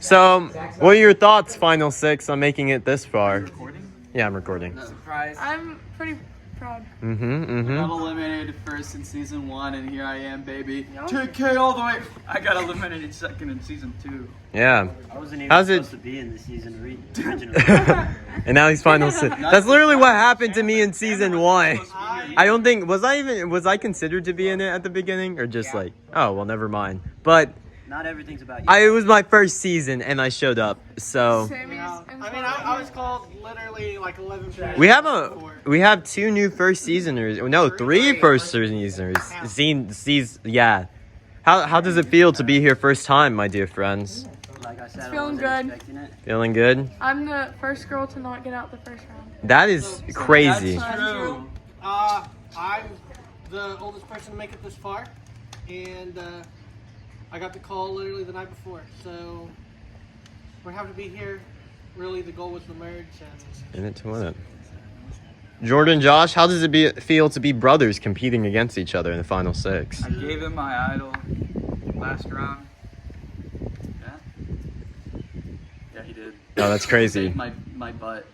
So, what are your thoughts, Final Six, on making it this far? Yeah, I'm recording. Surprise. I'm pretty proud. I got eliminated first in season 1, and here I am, baby. No. 2K all the way. I got eliminated second in season 2. Yeah. I wasn't even How's supposed it? to be in the season originally. And now he's Final Six. That's literally what happened to me in season 1. I don't think was I considered to be in it at the beginning, or just like, oh well, never mind. But Not everything's about you. it was my first season, and I showed up. So I was called literally like 11 players. we have 2 new first seasoners. No, 3 first seasoners. Yeah. How does it feel to be here first time, my dear friends? Like I said, It's I feeling wasn't good. expecting it. Feeling good? I'm the first girl to not get out the first round. That is crazy. That's true. I'm the oldest person to make it this far, and I got the call literally the night before. So we're happy to be here. Really, the goal was the merge, and In it to win it. Jordan, Josh, how does it feel to be brothers competing against each other in the Final Six? I gave him my idol last round. Yeah, he did. Oh, that's crazy. Saved my butt.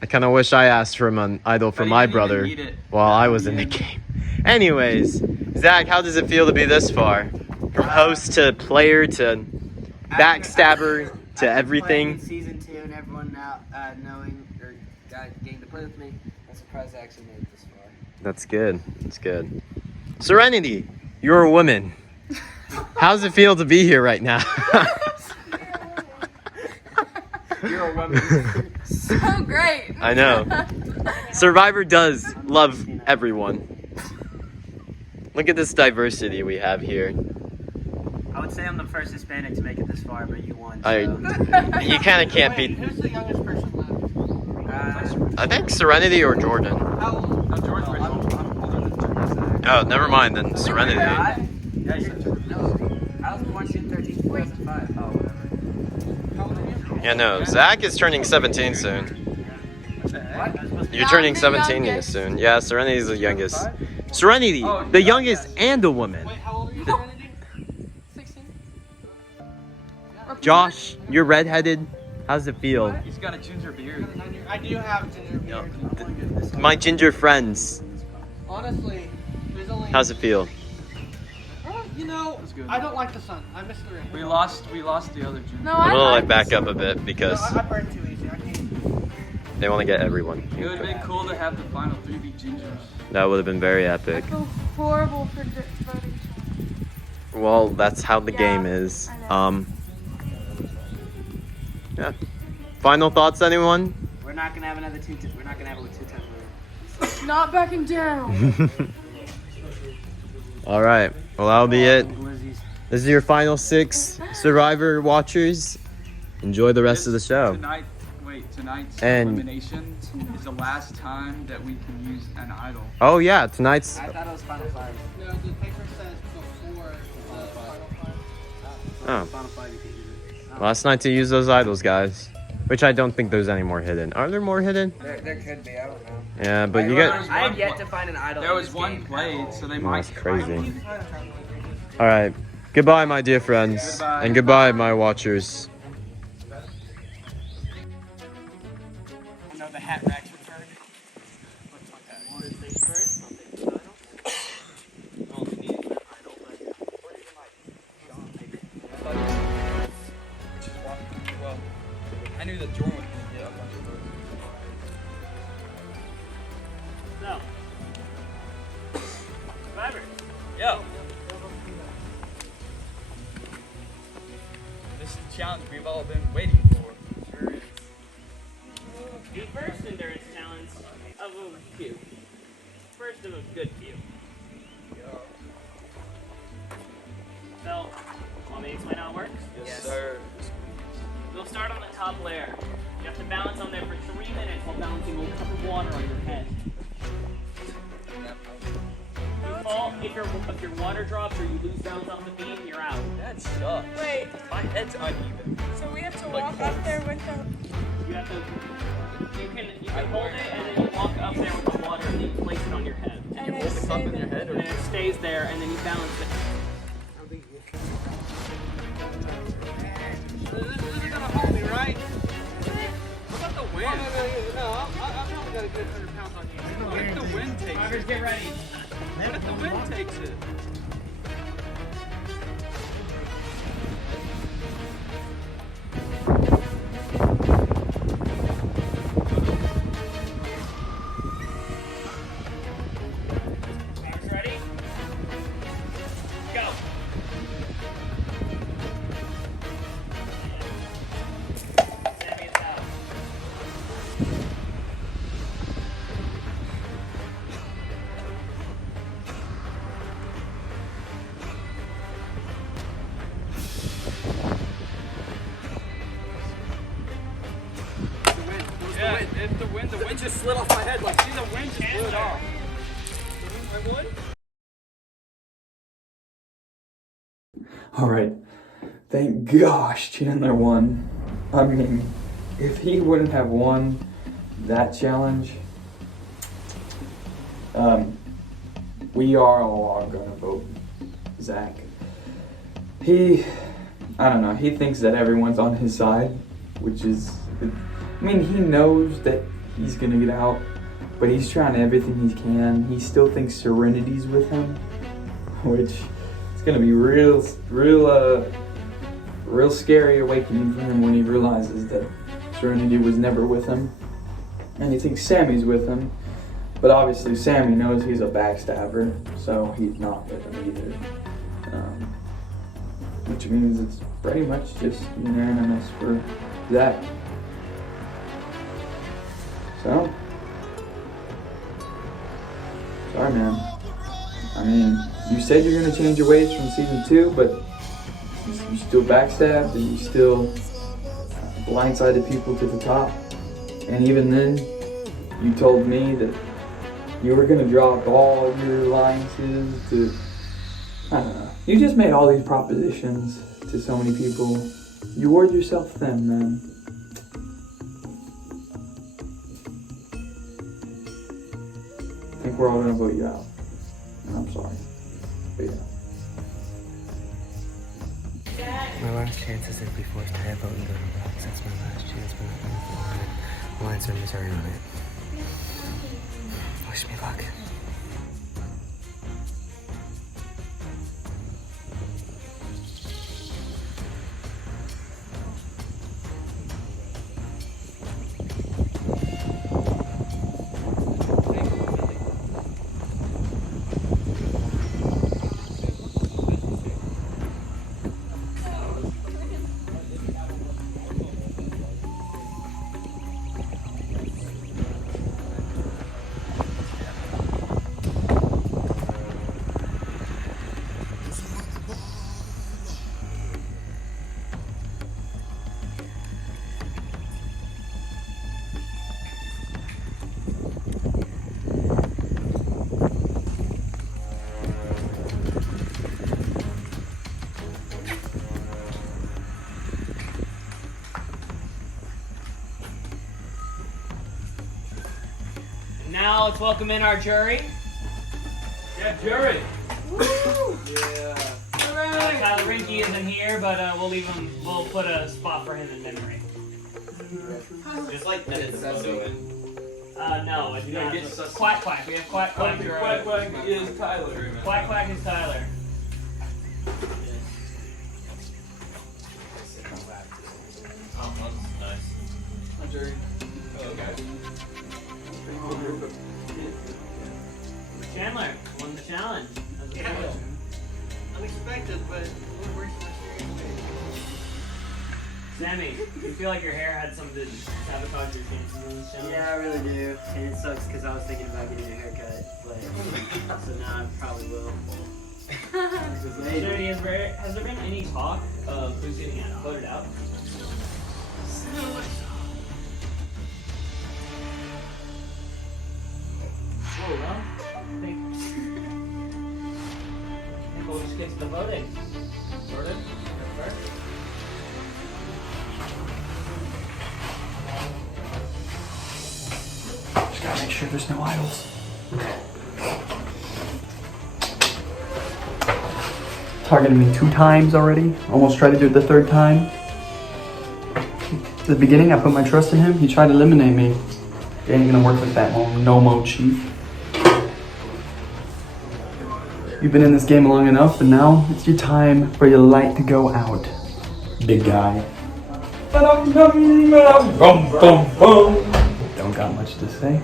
I kind of wish I asked for an idol for But my you didn't brother even need it. while I was in the game. Anyways, Zach, how does it feel to be this far? From host to player to backstabber to everything. Season 2 and everyone now knowing or getting to play with me, I'm surprised I actually made it this far. That's good. That's good. Serenity, you're a woman. How does it feel to be here right now? You're a woman. So great. I know. Survivor does love everyone. Look at this diversity we have here. I would say I'm the first Hispanic to make it this far, but you won. So. You kind of can't wait, beat. who's the youngest person left? I think Serenity or Jordan. How old? No, George, I'm older than George. Oh, never mind then. Serenity. Yeah, you're, I was born June 13th, 2005. oh, whatever. How old are you? Yeah, no. Zach is turning 17 soon. What? You're I'm turning the 17 youngest. soon. Yeah, Serenity's the youngest. Serenity, the youngest and a woman. Wait, how old are you, Serenity? 16. Josh, you're redheaded. How's it feel? He's got a ginger beard. I do have a ginger beard. My ginger friends. Honestly, there's only. How's it feel? You know, That's good. I don't like the sun. I miss the rain. We lost the other ginger. No, I'm I gonna like like back up a bit because I burn too easy. I can't. they want to get everyone. It would have been cool to have the final 3 be gingers. That would have been very I epic. feel horrible for voting. Well, that's how the Yeah, game is. I know. Yeah. Final thoughts, anyone? We're not gonna have another We're not gonna have a 2-time winner. Not backing down. All right. Well, that'll be it. Glizzies. This is your final 6 Survivor watchers. Enjoy the rest of the show. Tonight's And- elimination is the last time that we can use an idol. Oh yeah, tonight's. I thought it was Final 5. No, the paper says before the final five. Oh, Final 5 you can use it. last night to use those idols, guys. Which I don't think there's any more hidden. Are there more hidden? There could be. I don't know. Yeah, but you get. I have yet to find an idol. There in was this one game. played, so they Oh, might. that's crazy. All right. Goodbye, my dear friends, Goodbye. and goodbye, my watchers. You know, the hat racks returned. I knew that Jordan would get a bunch of votes. No. Survivor. Yo. This is the challenge we've all been waiting for. Sure is. The first endurance challenge of a few. First of a good few. So, want me to explain how it works? Yes, sir. We'll start on the top layer. You have to balance on there for 3 minutes while balancing a cup of water on your head. If your water drops or you lose balance off the beam, you're out. That sucks. Wait, My head's uneven. so we have to Like walk up there with the. You have to. You can hold it and then you walk up there with the water and then you place it on your head. And You hold the cup in your head, And or then it stays there and then you balance it. a good 100 pounds on you. Let the wind take Drivers, get ready. Let the wind takes it. Drivers, ready? Go. Sammy is out. Yeah, it's the wind. The wind just slid off my head. Like, see, the wind just blew it off. All right. Thank gosh Chandler won. I mean, if he wouldn't have won that challenge, we are all gonna vote Zach. I don't know, he thinks that everyone's on his side, which is, I mean, he knows that he's gonna get out, but he's trying everything he can. He still thinks Serenity's with him, which is gonna be real scary awakening for him when he realizes that Serenity was never with him. And he thinks Sammy's with him, but obviously Sammy knows he's a backstabber, so he's not with him either. Which means it's pretty much just unanimous for Zach. So, sorry man. I mean, you said you're gonna change your ways from season 2, but you still backstabbed and you still blindsided people to the top. And even then, you told me that you were gonna drop all your alliances to, I don't know. You just made all these propositions to so many people. You wore yourself thin, man. I think we're all gonna vote you out. And I'm sorry. But yeah. My last chance is if we force tie a vote and go to box. That's my last chance, but not going to line some misery on it. Wish me luck. Now let's welcome in our jury. Yeah, jury. Tyler Rinke isn't here, but we'll leave him. We'll put a spot for him in memory. Just like minutes. No, it's not. Quack Quack. We have Quack Quack. Quack Quack is Tyler. Quack Quack is Tyler. Oh, that's nice. Hi, Jerry. Hello, guys. Chandler won the challenge. Yeah. Unexpected, but a little worse than Sammy, do you feel like your hair had something to sabotage your chances in this challenge? Yeah, I really do. And it sucks because I was thinking about getting a haircut, but so now I probably will. Charity, has there been any talk of who's getting voted out? Oh, well, I think we'll just get to the voting. Jordan, you're first. Just gotta make sure there's no idols. Targeted me 2 times already. Almost tried to do it the 3rd time. At the beginning, I put my trust in him. He tried to eliminate me. It ain't gonna work with that no-mo chief. You've been in this game long enough, and now it's your time for your light to go out, big guy. Don't got much to say.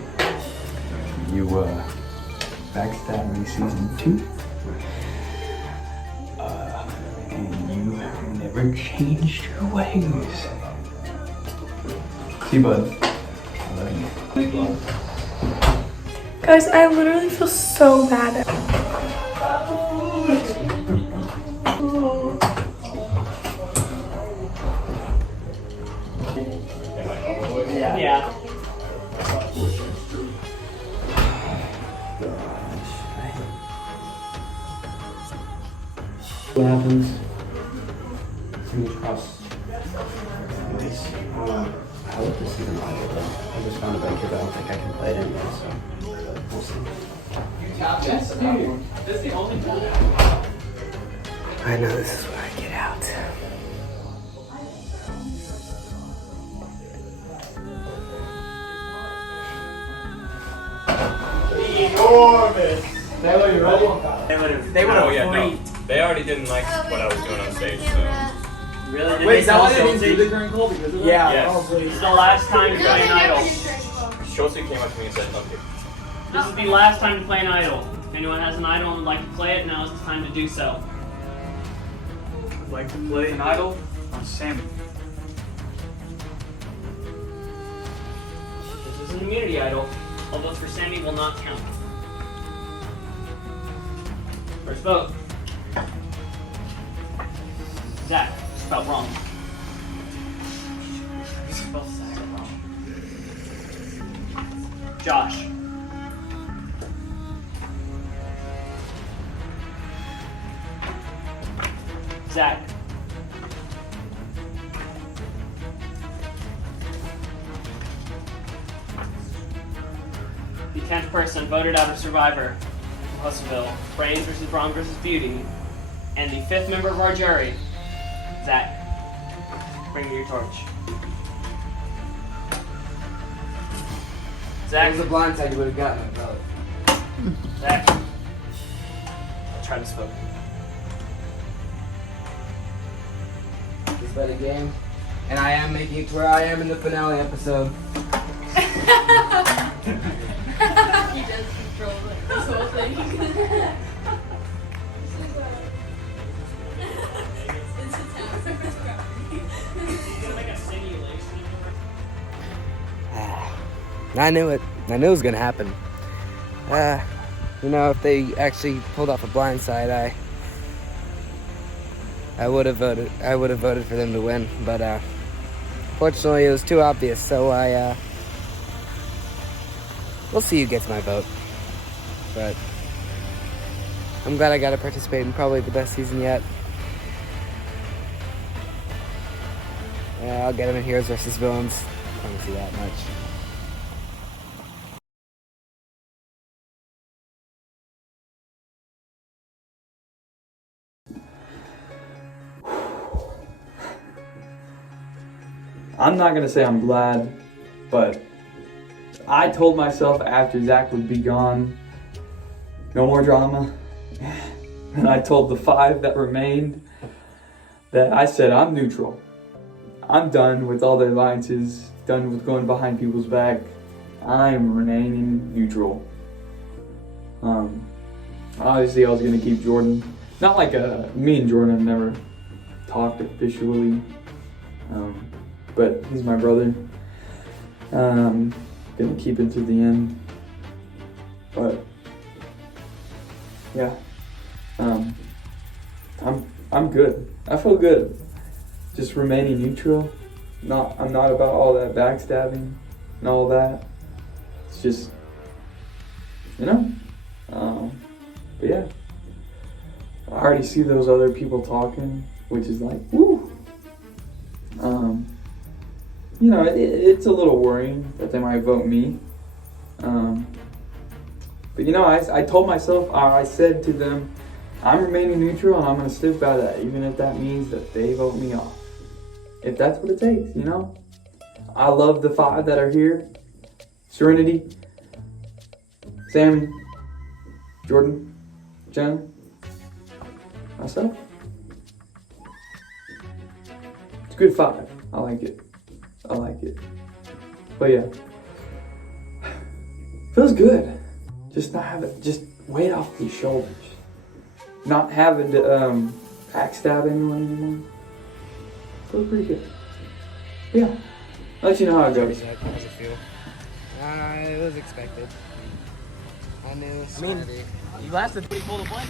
You backstabbed me season 2. And you never changed your ways. See, bud. I love you. Guys, I literally feel so bad. Yeah. What happens? Fingers crossed. Anyways, I hope this season I though. I just found a bike here, but I don't think I can play it anyway, so we'll see. That's the only time. I know this is where I get out. Taylor, you ready? They would have freaked. They already didn't like what I was doing on stage, so. Really? Wait, is that why they didn't do the current call because of that? Yeah, Yes. probably. This is the last time to play an idol. Chelsea came up to me and said, okay. This is the last time to play an idol. If anyone has an idol and would like to play it, now is the time to do so. I'd like to play an idol on Sammy. This is an immunity idol. All votes for Sammy will not count. First vote. Zach, spelled wrong. Spelled Zach wrong. Josh. Zach. The 10th person voted out of Survivor, Russellville, Brains versus Brawn versus Beauty, and the 5th member of our jury, Zach. Bring me your torch. Zach. It was a blind side, you would have gotten it, bro. Zach. I'll try to smoke. It's been a game, and I am making it to where I am in the finale episode. He does control this whole thing. It's a town. Like a simulation. I knew it. I knew it was gonna happen. You know, if they actually pulled off a blind side, I would have voted. I would have voted for them to win, but fortunately, it was too obvious. So we'll see who gets my vote. But I'm glad I got to participate in probably the best season yet. Yeah, I'll get him in Heroes versus Villains. I don't see that much. I'm not gonna say I'm glad, but I told myself after Zach would be gone, no more drama. And I told the 5 that remained that I said I'm neutral. I'm done with all the alliances, done with going behind people's back. I'm remaining neutral. Obviously I was gonna keep Jordan. Not like me and Jordan have never talked officially. But he's my brother. Gonna keep it to the end. But yeah, I'm good. I feel good. Just remaining neutral. I'm not about all that backstabbing and all that. It's just, you know. But yeah, I already see those other people talking, which is like, woo. You know, it's a little worrying that they might vote me. But you know, I told myself, I said to them, I'm remaining neutral and I'm going to stick by that, even if that means that they vote me off. If that's what it takes, you know? I love the 5 that are here. Serenity, Sam, Jordan, Jen, myself. It's a good 5. I like it. I like it. But yeah, feels good. Just not having, just weight off these shoulders. Not having to backstab anyone anymore. Feels pretty good. Yeah, I'll let you know how it goes. How's it feel? It was expected. I knew it was gonna be. You lasted pretty full of blank.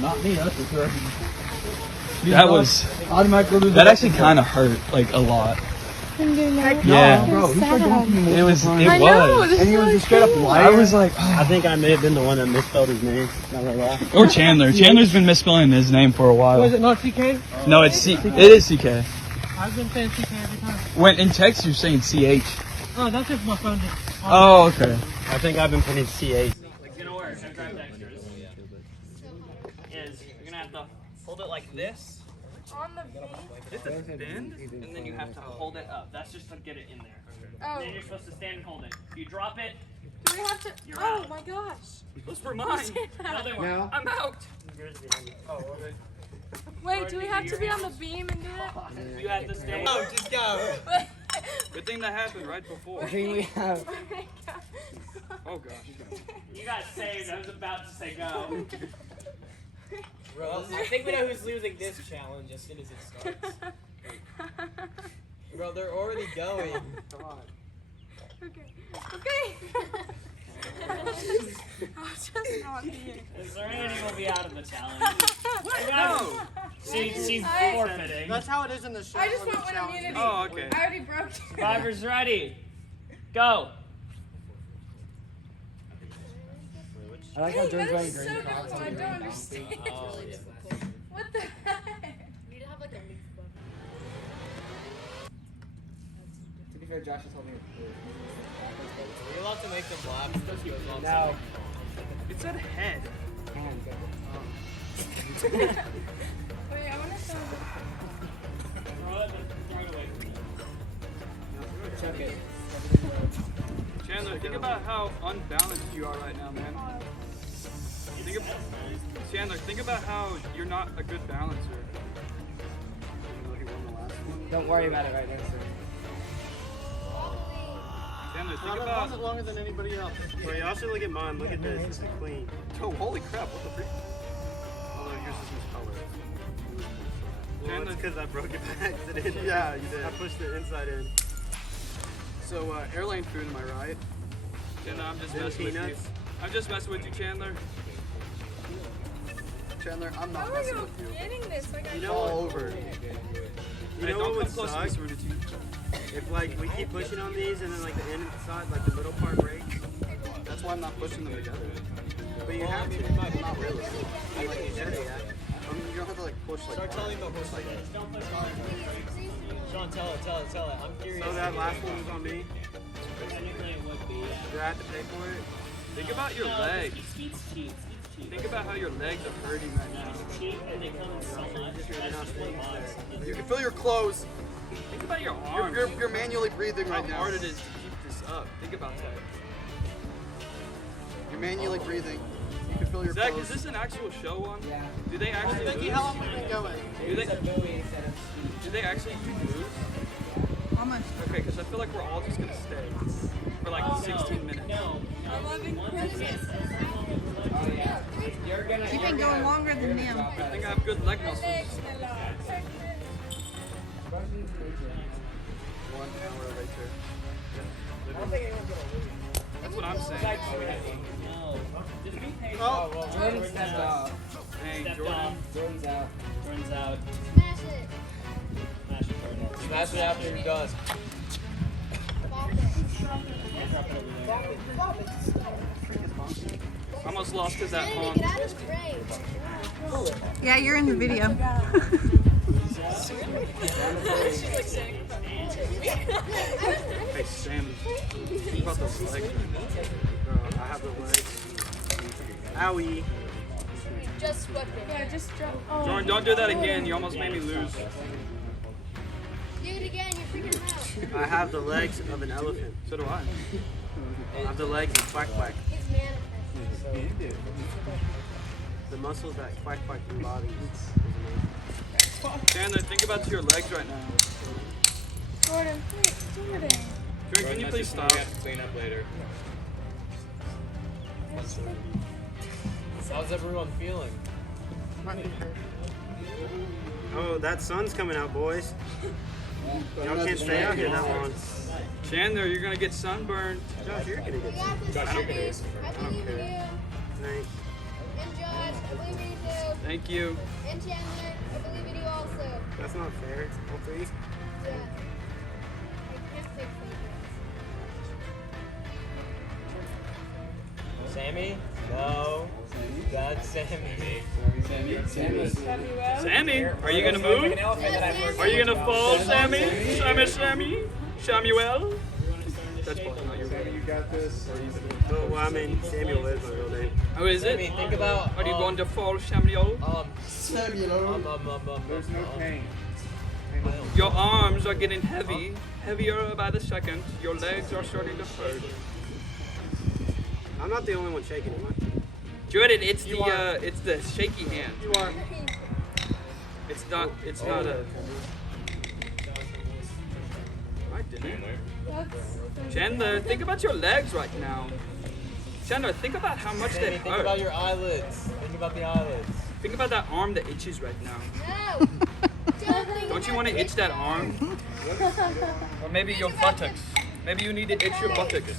Not me, that's for sure. That actually kind of hurt, like, a lot. Yeah, bro, it was. And he was just straight up lying. I was like, I think I may have been the one that misspelled his name. Not gonna lie. or Chandler. Chandler's been misspelling his name for a while. Was it not CK? No, it's C. It is CK. I've been saying CK every time. When in text, you're saying CH. Oh, that's if my phone just. Oh, okay. I think I've been putting C8. It's gonna work. I've grabbed extras. Is you're gonna have to hold it like this. On the It's a bend, and then you have to hold it up. That's just to get it in there. Oh. Then you're supposed to stand and hold it. If you drop it, Do we have to? You're Oh out. my gosh. those were mine. No, they weren't. No. I'm out. Wait, do we have to be on the beam and do it? You have to stay. Oh, just go. Good thing that happened right before. I think we have. Oh my God. Oh gosh. You got saved. I was about to say go. Bro, I think we know who's losing this challenge as soon as it starts. Bro, they're already going. Come on. Okay. I'll just not be it. Serenity will be out of the challenge. No. She's forfeiting. That's how it is in the show. I just on the want one challenge. immunity. Oh, okay. I already broke it. Survivor's ready. Go. I like how Dang, Jordan's that wearing is so green Crocs. difficult. I don't understand. What the heck? You need to have like a mix book. To be fair, Josh has told me. Are you allowed to make them laugh? No. It said head. Wait, I want to show Throw it away. Chuck it. Chandler, think about how unbalanced you are right now, man. Chandler, think about how you're not a good balancer. Don't worry about it right now, sir. Chandler, think Not about. it longer than anybody else. Wait, y'all should look at mine. Look at this. This is clean. Oh, holy crap! What the freak? Although yours is miscolored. Well, Chandler, it's because I broke it by accident. Yeah, you did. I pushed it inside in. So, airline food, am I right? Yeah, no, I'm just And messing with you. peanuts. I'm just messing with you, Chandler. Chandler, I'm not How are messing you with you. getting this? Like, I You know All what? over. You Hey, know don't what come would close to suck? this Rudy. If like we keep pushing on these and then like the inside, like the middle part breaks. That's why I'm not pushing them together. But you have to. Not really. I like you should, yeah. I mean, you don't have to like push like. Start telling them who's like it. Sean, tell it. I'm curious. So that last one was on me. Technically, it would be. Did I have to pay for it? Think about your legs. It's cheap. Think about how your legs are hurting right now. It's cheap and they come in so much. That's just what buys. You can feel your clothes. Think about your arms. You're manually breathing right now. How hard it is to keep this up. Think about that. You're manually breathing. You can feel your Zach, clothes. Is this an actual show on? Yeah. Do they actually Becky, lose? how long have we been going? Do they actually lose? How much? Okay, because I feel like we're all just gonna stay for like 16 minutes. No. I'm loving Christmas. Oh, yeah. You've been going longer than them. I think I have good leg muscles. 1 hour later. That's what I'm saying. No. Just be patient. Oh, Well, Jordan stepped off. Dang, Stepped Jordan. off. Jordan's out. Turns out. Smash it. Smash it, Jordan. Smash it after you're done. Almost lost his at home. Get out of the frame. Yeah, you're in the video. Hey, Sam. Think about those legs. Bro, I have the legs. Owie. Just whip it. Yeah, just drop. Oh. Jordan, don't do that again. You almost made me lose. Do it again. You're freaking out. I have the legs of an elephant. So do I. I have the legs of quack quack. He's manifesting. The muscles that quack quack embodies. Chandler, think about your legs right now. Jordan, please, Jordan. Jordan, can you please stop? Clean up later. How's everyone feeling? Oh, that sun's coming out, boys. Y'all can't stay out here that long. Chandler, you're gonna get sunburned. Josh, you're gonna We get got this, Josh, you're gonna Sammy. I believe in you. Thanks. And Josh, I believe in you too. Thank you. And Chandler, I believe in you also. That's not fair. All three. Yeah. I can't say favorites. Sammy? No. That's Sammy. Sammy, are you gonna move? Are you gonna fall, Sammy? Samuel? That's probably not your name. Oh, well, I mean, Samuel is my real name. Oh, is it? Think about. Are you going to fall, Samuel? There's no pain. Your arms are getting heavier by the second. Your legs are starting to hurt. I'm not the only one shaking, am I? Jordan, it's the shaky hand. You are. It's not a. I didn't. Chandler, think about your legs right now. Chandler, think about how much they hurt. Think about your eyelids. Think about the eyelids. Think about that arm that itches right now. No! Don't you want to itch that arm? Or maybe your buttocks. Maybe you need to itch your buttocks.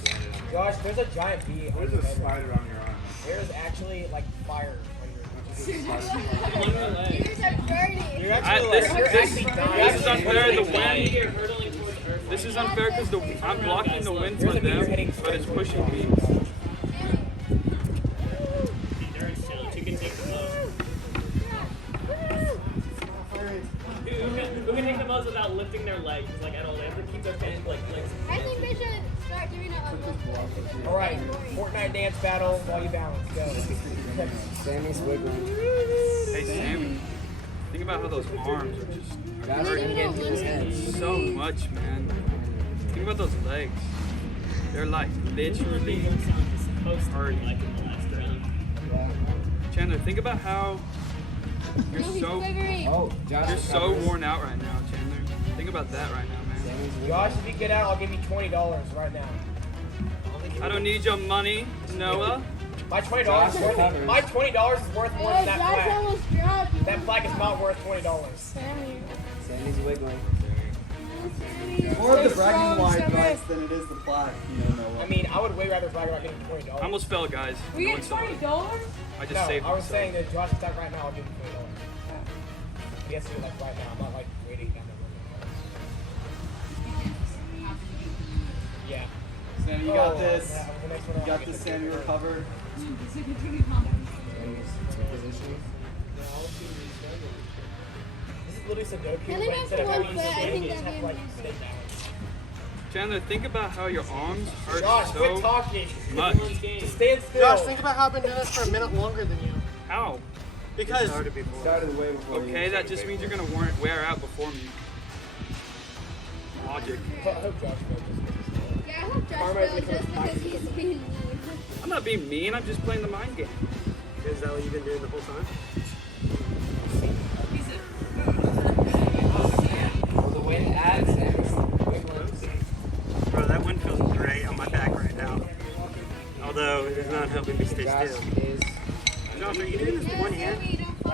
Josh, there's a giant bee. There's a spider on your arm. There's actually like fire on your arm. Yours are dirty. You're actually This is unfair. The wind. This is unfair because I'm blocking the wind for them, but it's pushing me. Who can take the most without lifting their legs? Like at all, they have to keep their legs. I think they should start doing it on this. All right, Fortnite dance battle while you balance. Go. Sammy's wiggling. Hey, Sammy. Think about how those arms are just That's gonna get into his head. so much, man. Think about those legs. They're like literally hurting. Chandler, think about how you're You're so worn out right now, Chandler. Think about that right now, man. Josh, if you get out, I'll give you $20 right now. I don't need your money, Noah. My $20 is worth. My $20 is worth more than that flag. That flag is not worth $20. Sammy's wiggling. More of the bragging rights than it is the flag, you know, Noah. I mean, I would way rather brag about getting $20. I almost fell, guys. We get $20? I just No, saved I was myself. saying that Josh is out right now, I'll give him $20. He has to do it like right now. I'm not like waiting down the road. Yeah. Sammy, you got Oh, this. yeah, the next one You I'll got get this, to. Sammy. Recover. This is literally Sudoku, Can I but go instead for of one having foot? I to think you just that'd have be to like amazing. stay balance. Chandler, think about how your arms hurt Josh, so quit talking. much. Just stand still. Josh, think about how I've been doing this for a minute longer than you. How? Because Started way before you. Okay, that just means you're gonna wear out before me. Logic. I hope Josh knows this. Yeah, I hope Josh goes just because he's being mean. I'm not being mean. I'm just playing the mind game. Is that what you've been doing the whole time? The wind adds Sammy's wiggling. Bro, that wind feels great on my back right now. Although it is not helping me stay Josh still. is. Josh, are you doing this with one hand? Sammy, don't fall.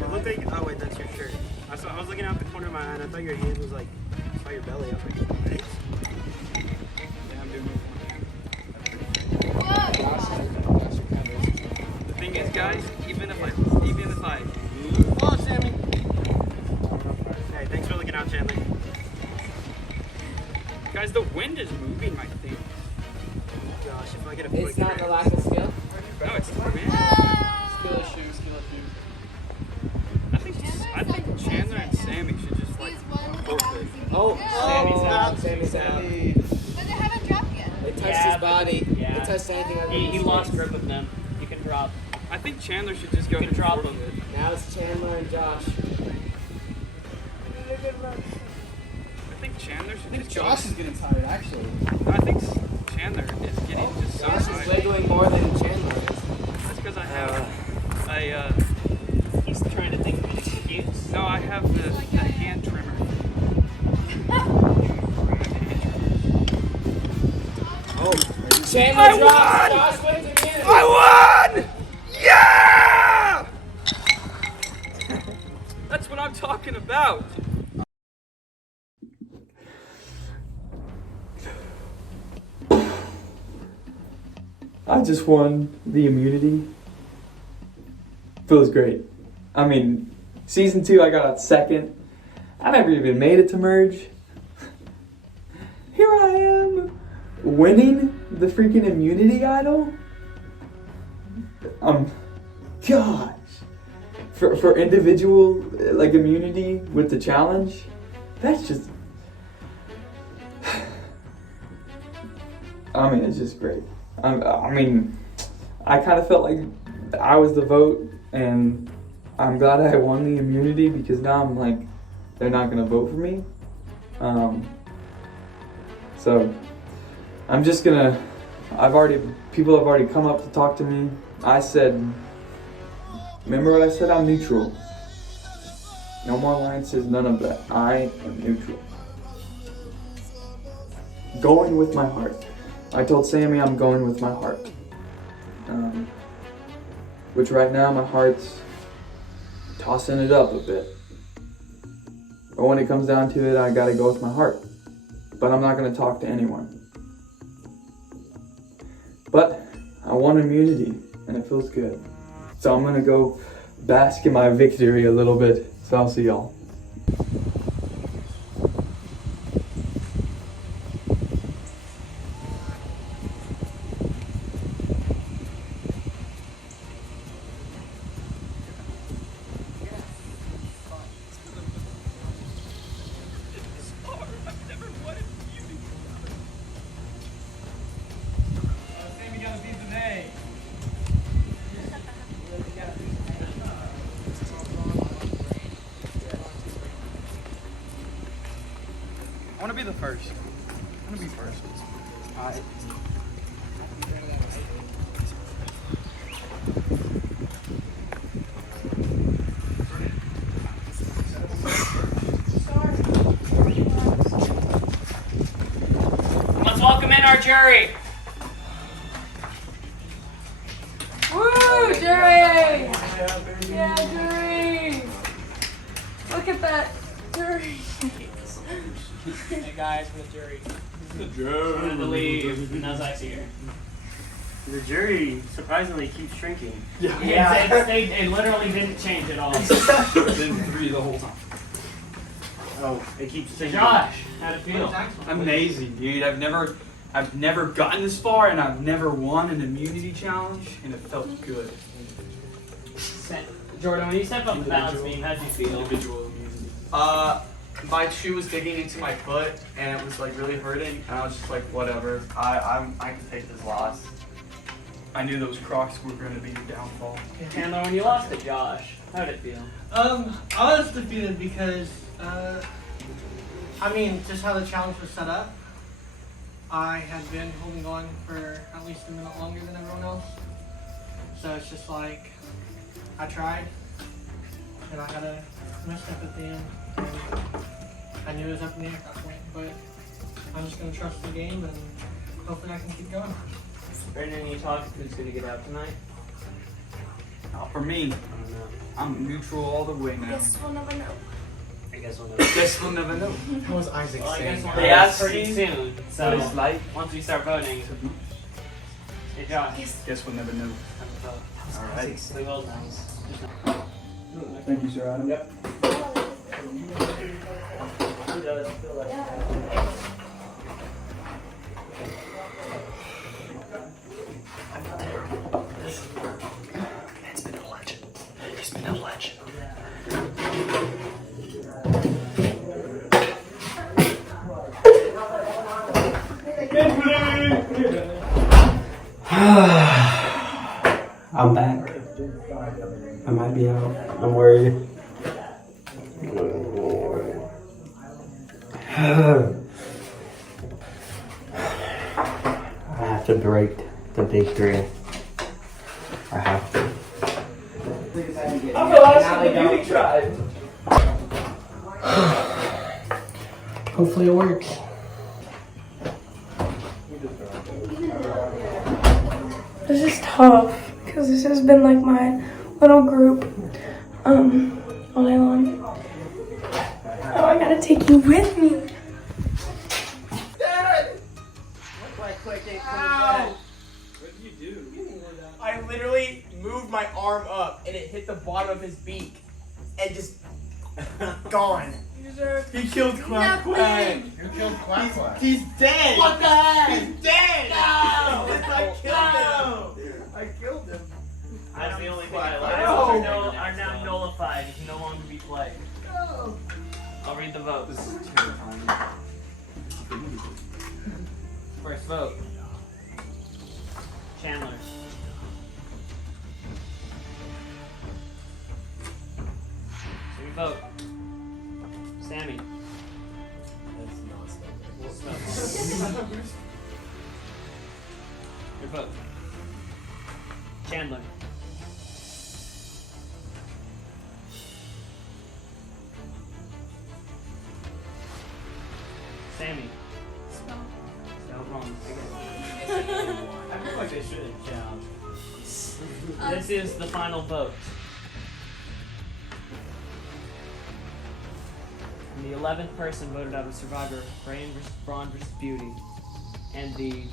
It looked like. Oh wait, that's your shirt. I was looking out the corner of my eye and I thought your hand was like. I saw your belly. I was like, thanks. Yeah, I'm doing Whoa. Josh recovers. The thing is, guys, even if I oh, Sammy. Hey, thanks for looking out, Chandler. guys, the wind is moving my thing. Gosh, if I get a It's quick not the lack of skill. No, it's not, man. Skill issue. I think Chandler and Sammy should just like Use one with the forfeit. balancing. Oh, Sammy's out. Sammy's out. Sammy. But they haven't dropped yet. They touched Yeah, his body. yeah. They touched anything other than He his lost legs. grip with them. You can drop. I think Chandler should just go You can and drop forfeit. them. Now it's Chandler and Josh. I think Chandler should just Josh is getting tired, actually. I think Chandler is getting just so Josh is tired. wiggling more than Chandler is. That's because I have He's trying to think of an excuse. no, I have the hand trimmer. Chandler drops. Josh wins again. I won! Yeah! That's what I'm talking about. I just won the immunity. Feels great. I mean, season 2 I got out second. I never even made it to merge. Here I am, winning the freaking immunity idol. Gosh. For individual like immunity with the challenge, that's just. I mean, it's just great. I mean, I kind of felt like I was the vote, and I'm glad I won the immunity because now I'm like, they're not gonna vote for me. So I'm just gonna. People have already come up to talk to me. I said, remember what I said? I'm neutral. No more alliances, none of that. I am neutral. Going with my heart. I told Sammy I'm going with my heart. Which right now my heart's tossing it up a bit. But when it comes down to it, I gotta go with my heart. But I'm not gonna talk to anyone. But I won immunity and it feels good. So I'm gonna go bask in my victory a little bit. So I'll see y'all. I want to be the first. I want to be first. Let's welcome in our jury. Woo, jury! Yeah, jury! Look at that jury. Hey guys, from the jury. I wanted to leave, and now Zach's here. The jury surprisingly keeps shrinking. Yeah, it literally didn't change at all. It's been 3 the whole time. Oh, it keeps changing. Josh, how'd it feel? Amazing, dude. I've never gotten this far, and I've never won an immunity challenge, and it felt good. Jordan, when you stepped up the balance beam, how'd you feel? Individual immunity. My shoe was digging into my foot and it was like really hurting, and I was just like, whatever. I can take this loss. I knew those Crocs were going to be the downfall. Chandler, when you lost to Josh, how'd it feel? I was defeated because, I mean, just how the challenge was set up. I had been holding on for at least a minute longer than everyone else. So it's just like, I tried, and I had a mess up at the end. And I knew it was up in the air at that point, but I'm just going to trust the game and hopefully I can keep going. Brandon, you talk who's going to get out tonight? Not for me. I'm neutral all the way now. Guess we'll never know. I guess we'll know. Guess we'll never know. What was Isaac Well, I saying? guess we'll know pretty soon. So, What it's like. once we start voting, hey Josh, Guess we'll never know. Alright. we will know. Thank you, Sir Adam. Yep. It's been a legend. He's been a legend. I'm back. I might be out. I'm worried. I have to break the big three. I have to. I'm the last of the beauty tribe. Hopefully it works. This is tough because this has been like my little group all day long. Oh, I gotta take you with me. Ow! What did you do? I literally moved my arm up and it hit the bottom of his beak and just gone. He killed Quack Quack. You killed Quack Quack. He's dead. What the heck? He's dead. No! I killed him. I killed him. That's the only thing I No. like. Are now nullified. You can no longer be played. No. I'll read the vote. This is terrifying. First vote. Chandler. Second vote. Sammy. Your vote. Chandler. Sammy. Spell wrong. I feel like they shouldn't count. This is the final vote. And the 11th person voted out of Survivor, Brawn versus Beauty. And the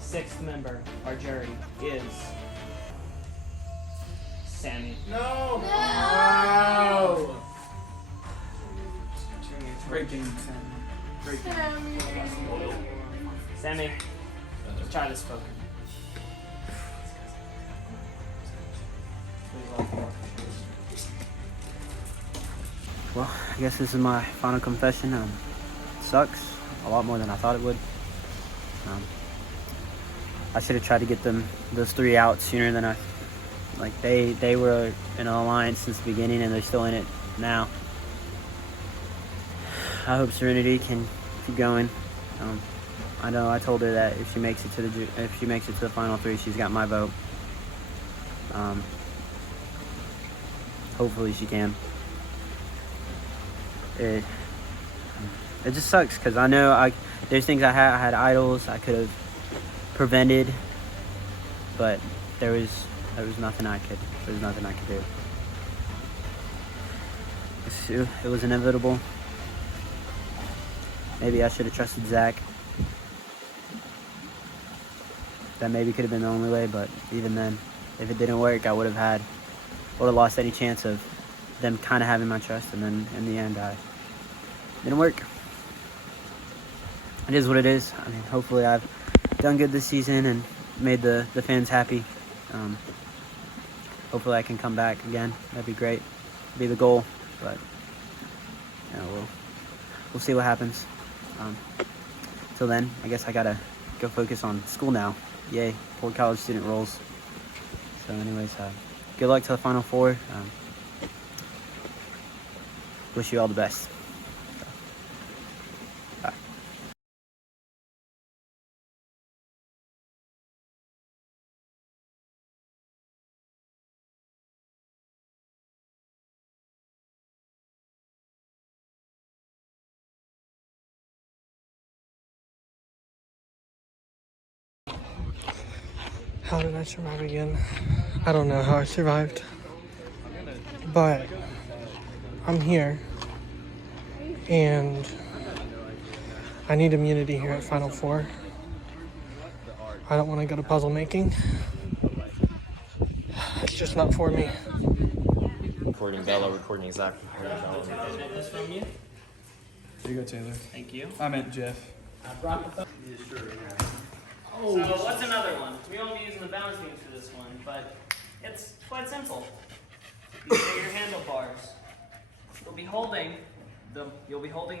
6th member, our jury, is Sammy. No. No. Great game, Sam. Great game. Sammy, try this poker. Well, I guess this is my final confession. Sucks a lot more than I thought it would. I should have tried to get those 3 out sooner than they were in an alliance since the beginning and they're still in it now. I hope Serenity can keep going. I know I told her that if she makes it to the final 3, she's got my vote. Hopefully she can. It just sucks because I know there's things I had idols I could have prevented, but there was nothing I could do. It was inevitable. Maybe I should have trusted Zach. That maybe could have been the only way, but even then, if it didn't work, I would have lost any chance of them kind of having my trust, and then in the end, didn't work. It is what it is. I mean, hopefully I've done good this season and made the fans happy. Hopefully I can come back again. That'd be great. Be the goal, but we'll see what happens. Till then, I guess I gotta go focus on school now. Yay, poor college student roles. So anyways, good luck to the Final Four. Wish you all the best. Bye. How did I survive again? I don't know how I survived. But I'm here. And I need immunity here at Final Four. I don't want to go to puzzle making. It's just not for me. Recording Bella, recording Zach, recording Bella. Is this from you? Here you go, Taylor. Thank you. I meant Jeff. So what's another one? We won't be using the balance beams for this one, but it's quite simple. These are your handlebars. You'll be holding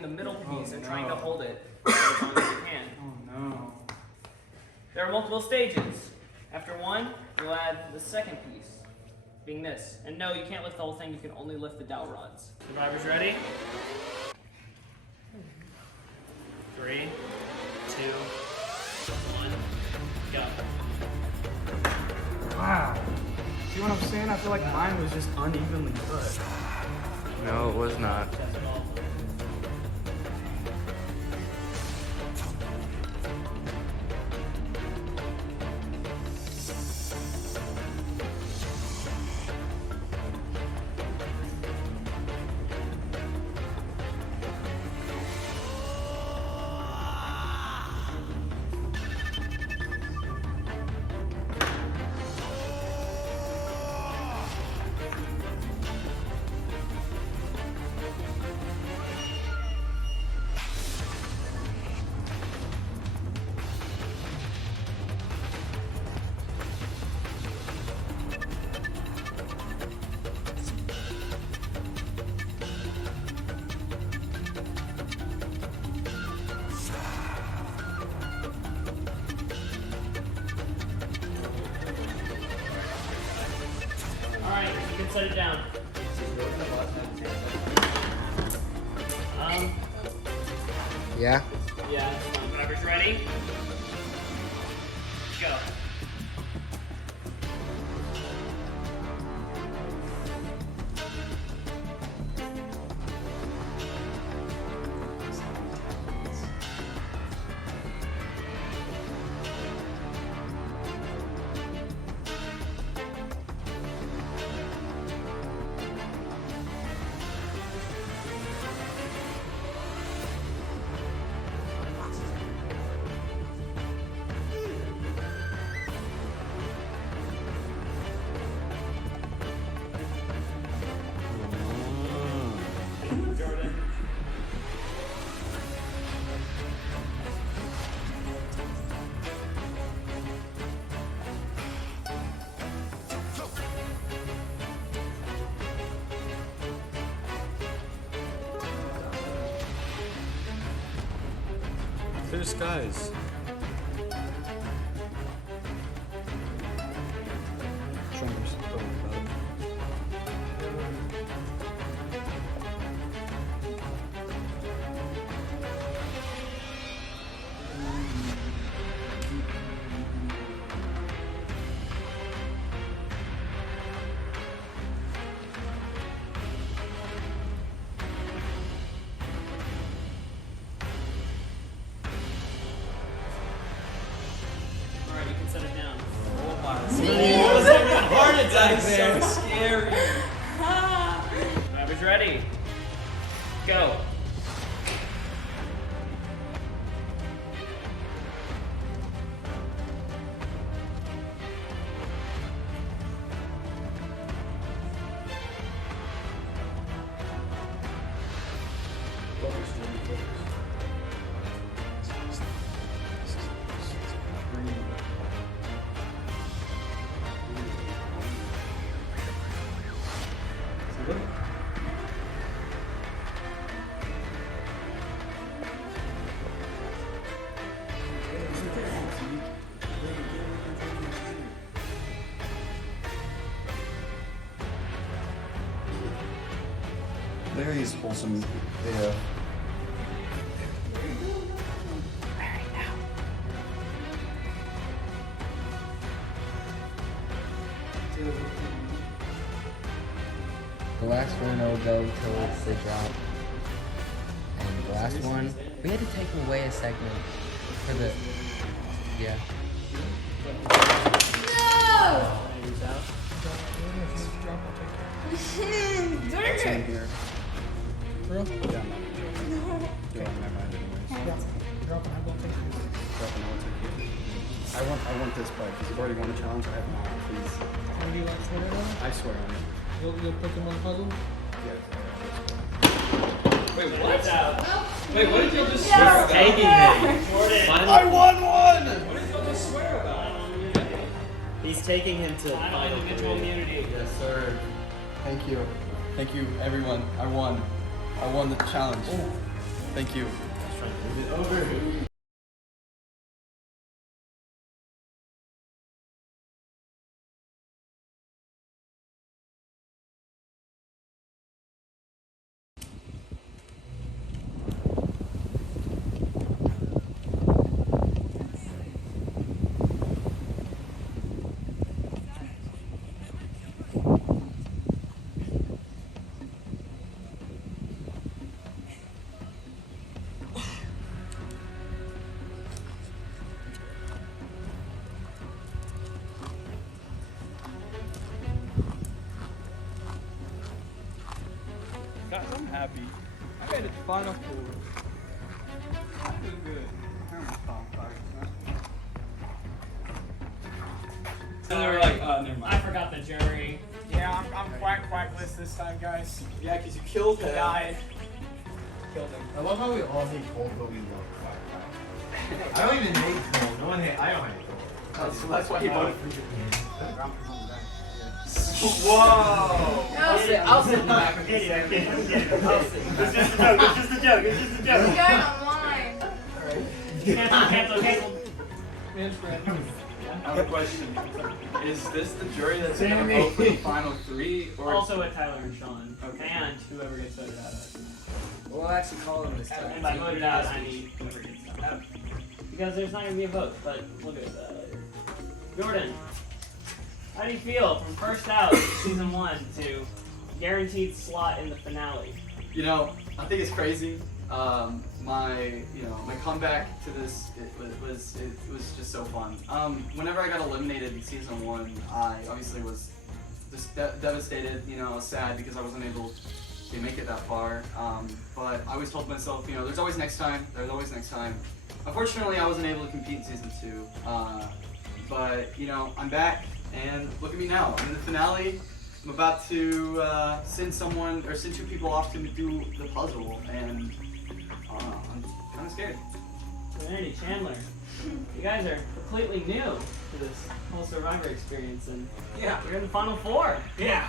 the middle piece and trying to hold it as long as you can. Oh no. There are multiple stages. After one, you'll add the second piece, being this. And no, you can't lift the whole thing, you can only lift the dowel rods. Survivors ready? again, I feel like mine was just unevenly put. No, it was not. Alright, you can set it down. Yeah? Yeah, whenever's ready. Go. Clear skies. Alright, you can set it down. Heart attack there. So scary. Whenever's ready. Go. Larry's wholesome video. The last one will go till it's the drop. And the last one, we had to take away a segment for the, yeah. What's in here? Yeah, no. Do it whenever I do this. Dropping, I won't take it. I want this part because you've already won the challenge. I have not. Please. Will you like swear on it? I swear on it. You'll put them on the puzzle? Wait, what? Out. Wait, what did y'all just swear about? Taking him. Jordan. I won one! What did y'all just swear about? He's taking him to Final individual immunity. Yes, sir. Thank you. Thank you, everyone. I won. I won the challenge. Thank you. Over. happy. I made it to Final Four. I feel good. And they were like, never mind. I forgot the jury. Yeah, I'm quackless this time, guys. Yeah, because you killed him. Died. Killed him. I love how we all hate Cole, but we love Quack. I don't even hate Cole. No one hate. I don't hate Cole. That's why he voted for you. Whoa! I'll sit in the back. I'm kidding. It's just a joke. It's just a joke. It's just a joke. It's going online. Cancel. I have a question. Is this the jury that's going to vote for the final three? Or Also with Tyler and Sean. Okay. And whoever gets voted out of. We'll actually call him this time. And by voted out, I mean whoever gets out. Because there's not going to be a vote, but we'll get that later. Jordan, how do you feel from first out in season 1 to guaranteed slot in the finale? You know, I think it's crazy. My comeback to this it was just so fun. Whenever I got eliminated in season 1, I obviously was just devastated. You know, sad because I wasn't able to make it that far. But I always told myself, you know, there's always next time. There's always next time. Unfortunately, I wasn't able to compete in season 2. But you know, I'm back, and look at me now. I'm in the finale. I'm about to send two people off to do the puzzle, and I'm kind of scared. Randy, Chandler, you guys are completely new to this whole Survivor experience, and Yeah. you're in the final 4. Yeah.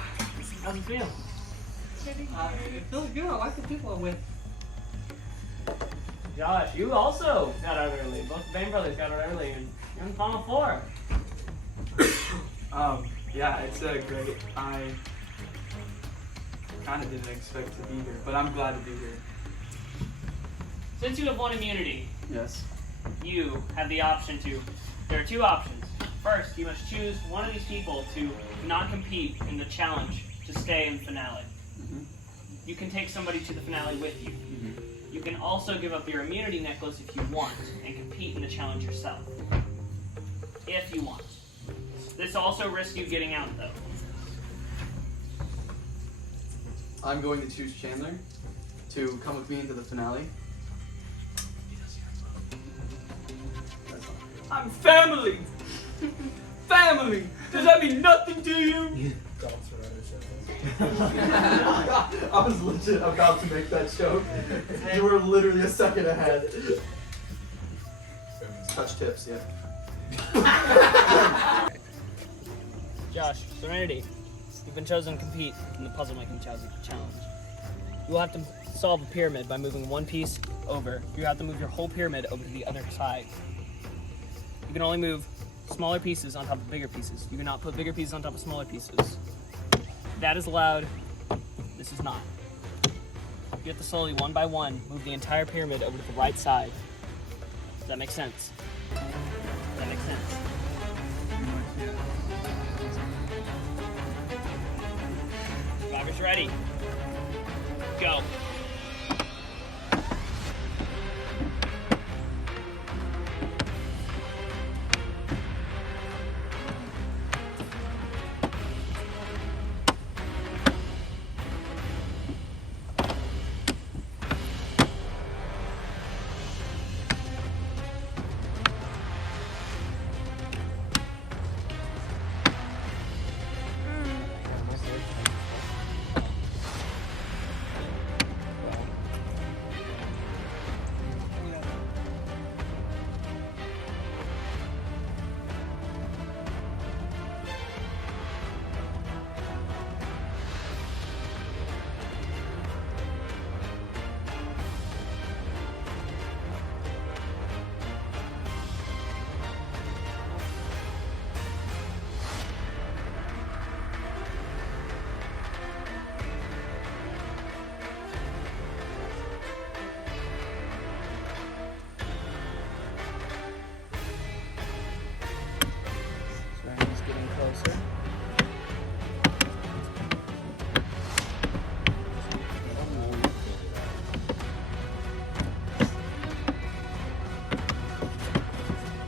How's it feel? It feels good. I like the people I'm with. Josh, you also got out early. Both the Bain brothers got out early, and you're in the final 4. Yeah, it's great. I kind of didn't expect to be here, but I'm glad to be here. Since you have won immunity, Yes. you have the option to. There are 2 options. First, you must choose one of these people to not compete in the challenge to stay in the finale. Mhm. You can take somebody to the finale with you. You can also give up your immunity necklace if you want and compete in the challenge yourself. If you want. This also risks you getting out, though. I'm going to choose Chandler to come with me into the finale. I'm family. Family. Does that mean nothing to you? I was legit about to make that joke. You were literally a second ahead. Touch tips, yeah. Josh, Serenity, you've been chosen to compete in the puzzle making challenge. You will have to solve a pyramid by moving one piece over. You have to move your whole pyramid over to the other side. You can only move smaller pieces on top of bigger pieces. You cannot put bigger pieces on top of smaller pieces. That is allowed. This is not. You have to slowly, one by one, move the entire pyramid over to the right side. Does that make sense? Does that make sense? Survivors ready. Go. Serenity getting closer.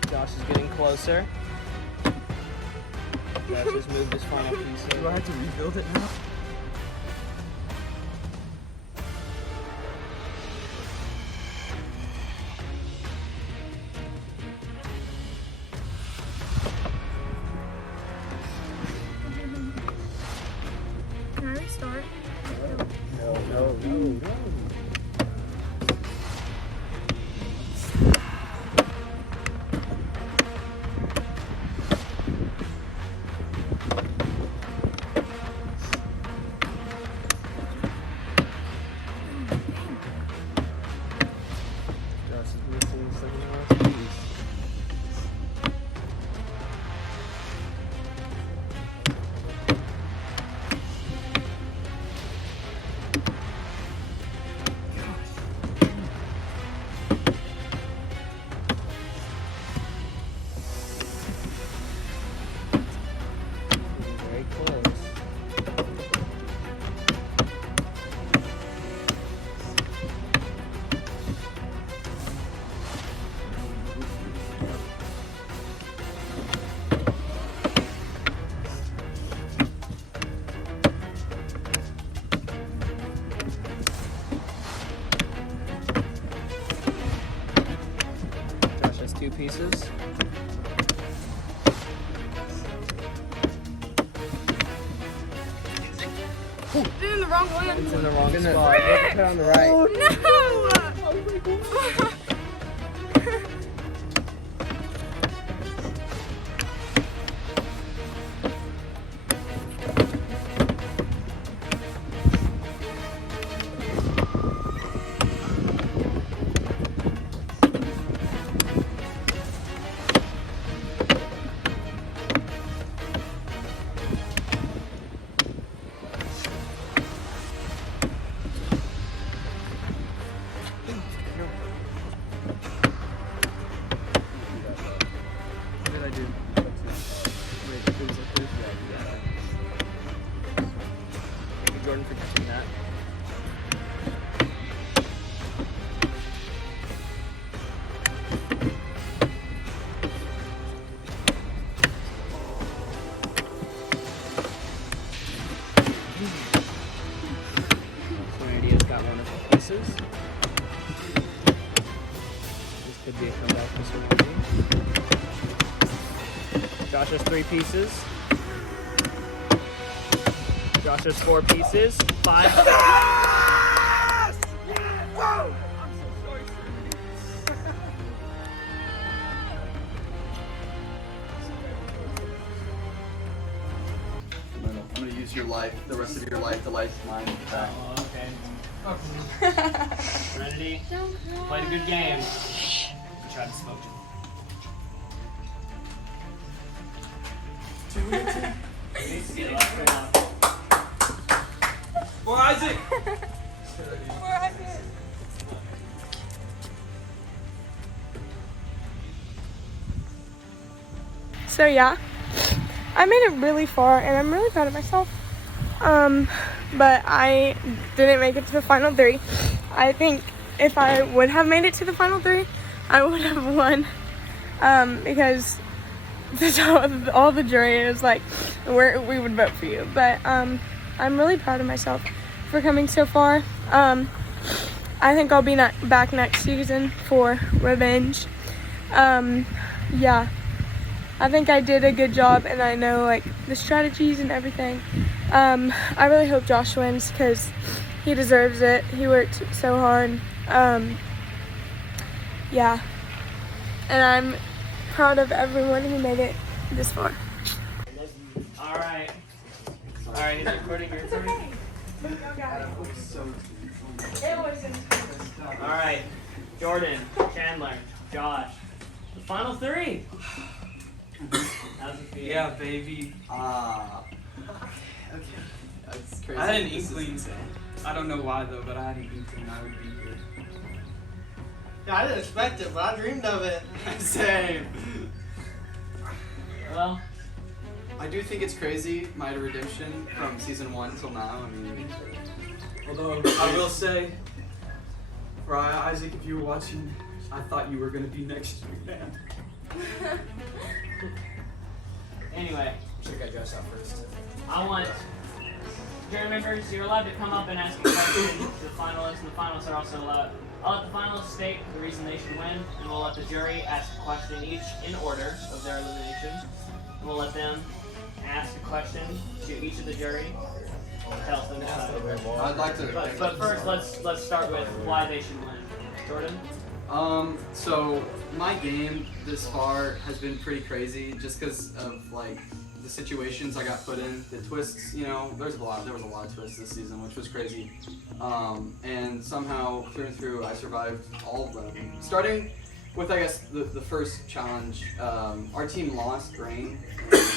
Josh is getting closer. Josh has moved his final piece. Do I have to rebuild it now? pieces. It's in the wrong one. It's in the wrong spot. You have to put it on the right. No! What did I do? Wait, it was like this? Thank you, Jordan, for catching that. Idea's got one of the pieces. This could be a comeback for Serenity. Josh has 3 pieces. Josh has 4 pieces. 5. Whoa! I'm gonna use your life, the rest of your life, to life mine. Oh, okay. Serenity, played a good game. I tried to smoke you. See you last round. For Isaac! So yeah, I made it really far and I'm really proud of myself. But I didn't make it to the final 3. I think if I would have made it to the final 3, I would have won. Because all the jury is like, we would vote for you. But I'm really proud of myself for coming so far. I think I'll be back next season for revenge. Yeah. I think I did a good job and I know like the strategies and everything. I really hope Josh wins because he deserves it. He worked so hard. Yeah. And I'm proud of everyone who made it this far. Alright. Alright, is it recording your turn? Alright. Jordan, Chandler, Josh. The final 3. How's it feel? Yeah, baby. Okay. That's crazy. I had an This is inkling. insane. I don't know why though, but I had an inkling I would be here. Yeah, I didn't expect it, but I dreamed of it. Same. Well, I do think it's crazy, my redemption from season 1 till now. I mean, although I will say, Isaac, if you were watching, I thought you were gonna be next year, man. anyway, Should have got dressed up first. I want jury members, you're allowed to come up and ask a question to the finalists, and the finalists are also allowed. I'll let the finalists state the reason they should win, and we'll let the jury ask a question each in order of their elimination. And we'll let them ask a question to each of the jury to help them decide. I'd like to. But first, let's start with why they should win. Jordan? So my game this far has been pretty crazy just because of like the situations I got put in, the twists, you know, there was a lot of twists this season, which was crazy. And somehow through and through I survived all of them. Starting with, I guess, the first challenge, our team lost Brawn.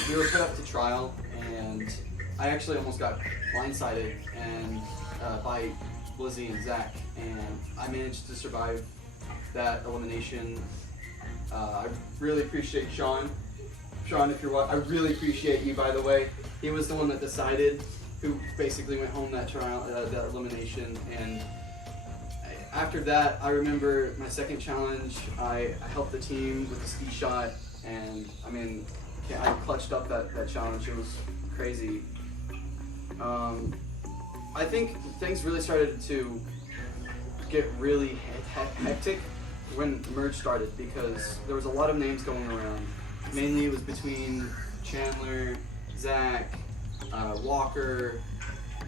We were put up to trial and I actually almost got blindsided and by Lizzie and Zach, and I managed to survive that elimination. I really appreciate Sean. Sean, if you're watching, I really appreciate you, by the way. He was the one that decided, who basically went home that trial, that elimination. And after that, I remember my second challenge, I helped the team with the ski shot, and I mean, I clutched up that challenge. It was crazy. I think things really started to get really hectic when merge started, because there was a lot of names going around. Mainly it was between Chandler, Zach, Walker,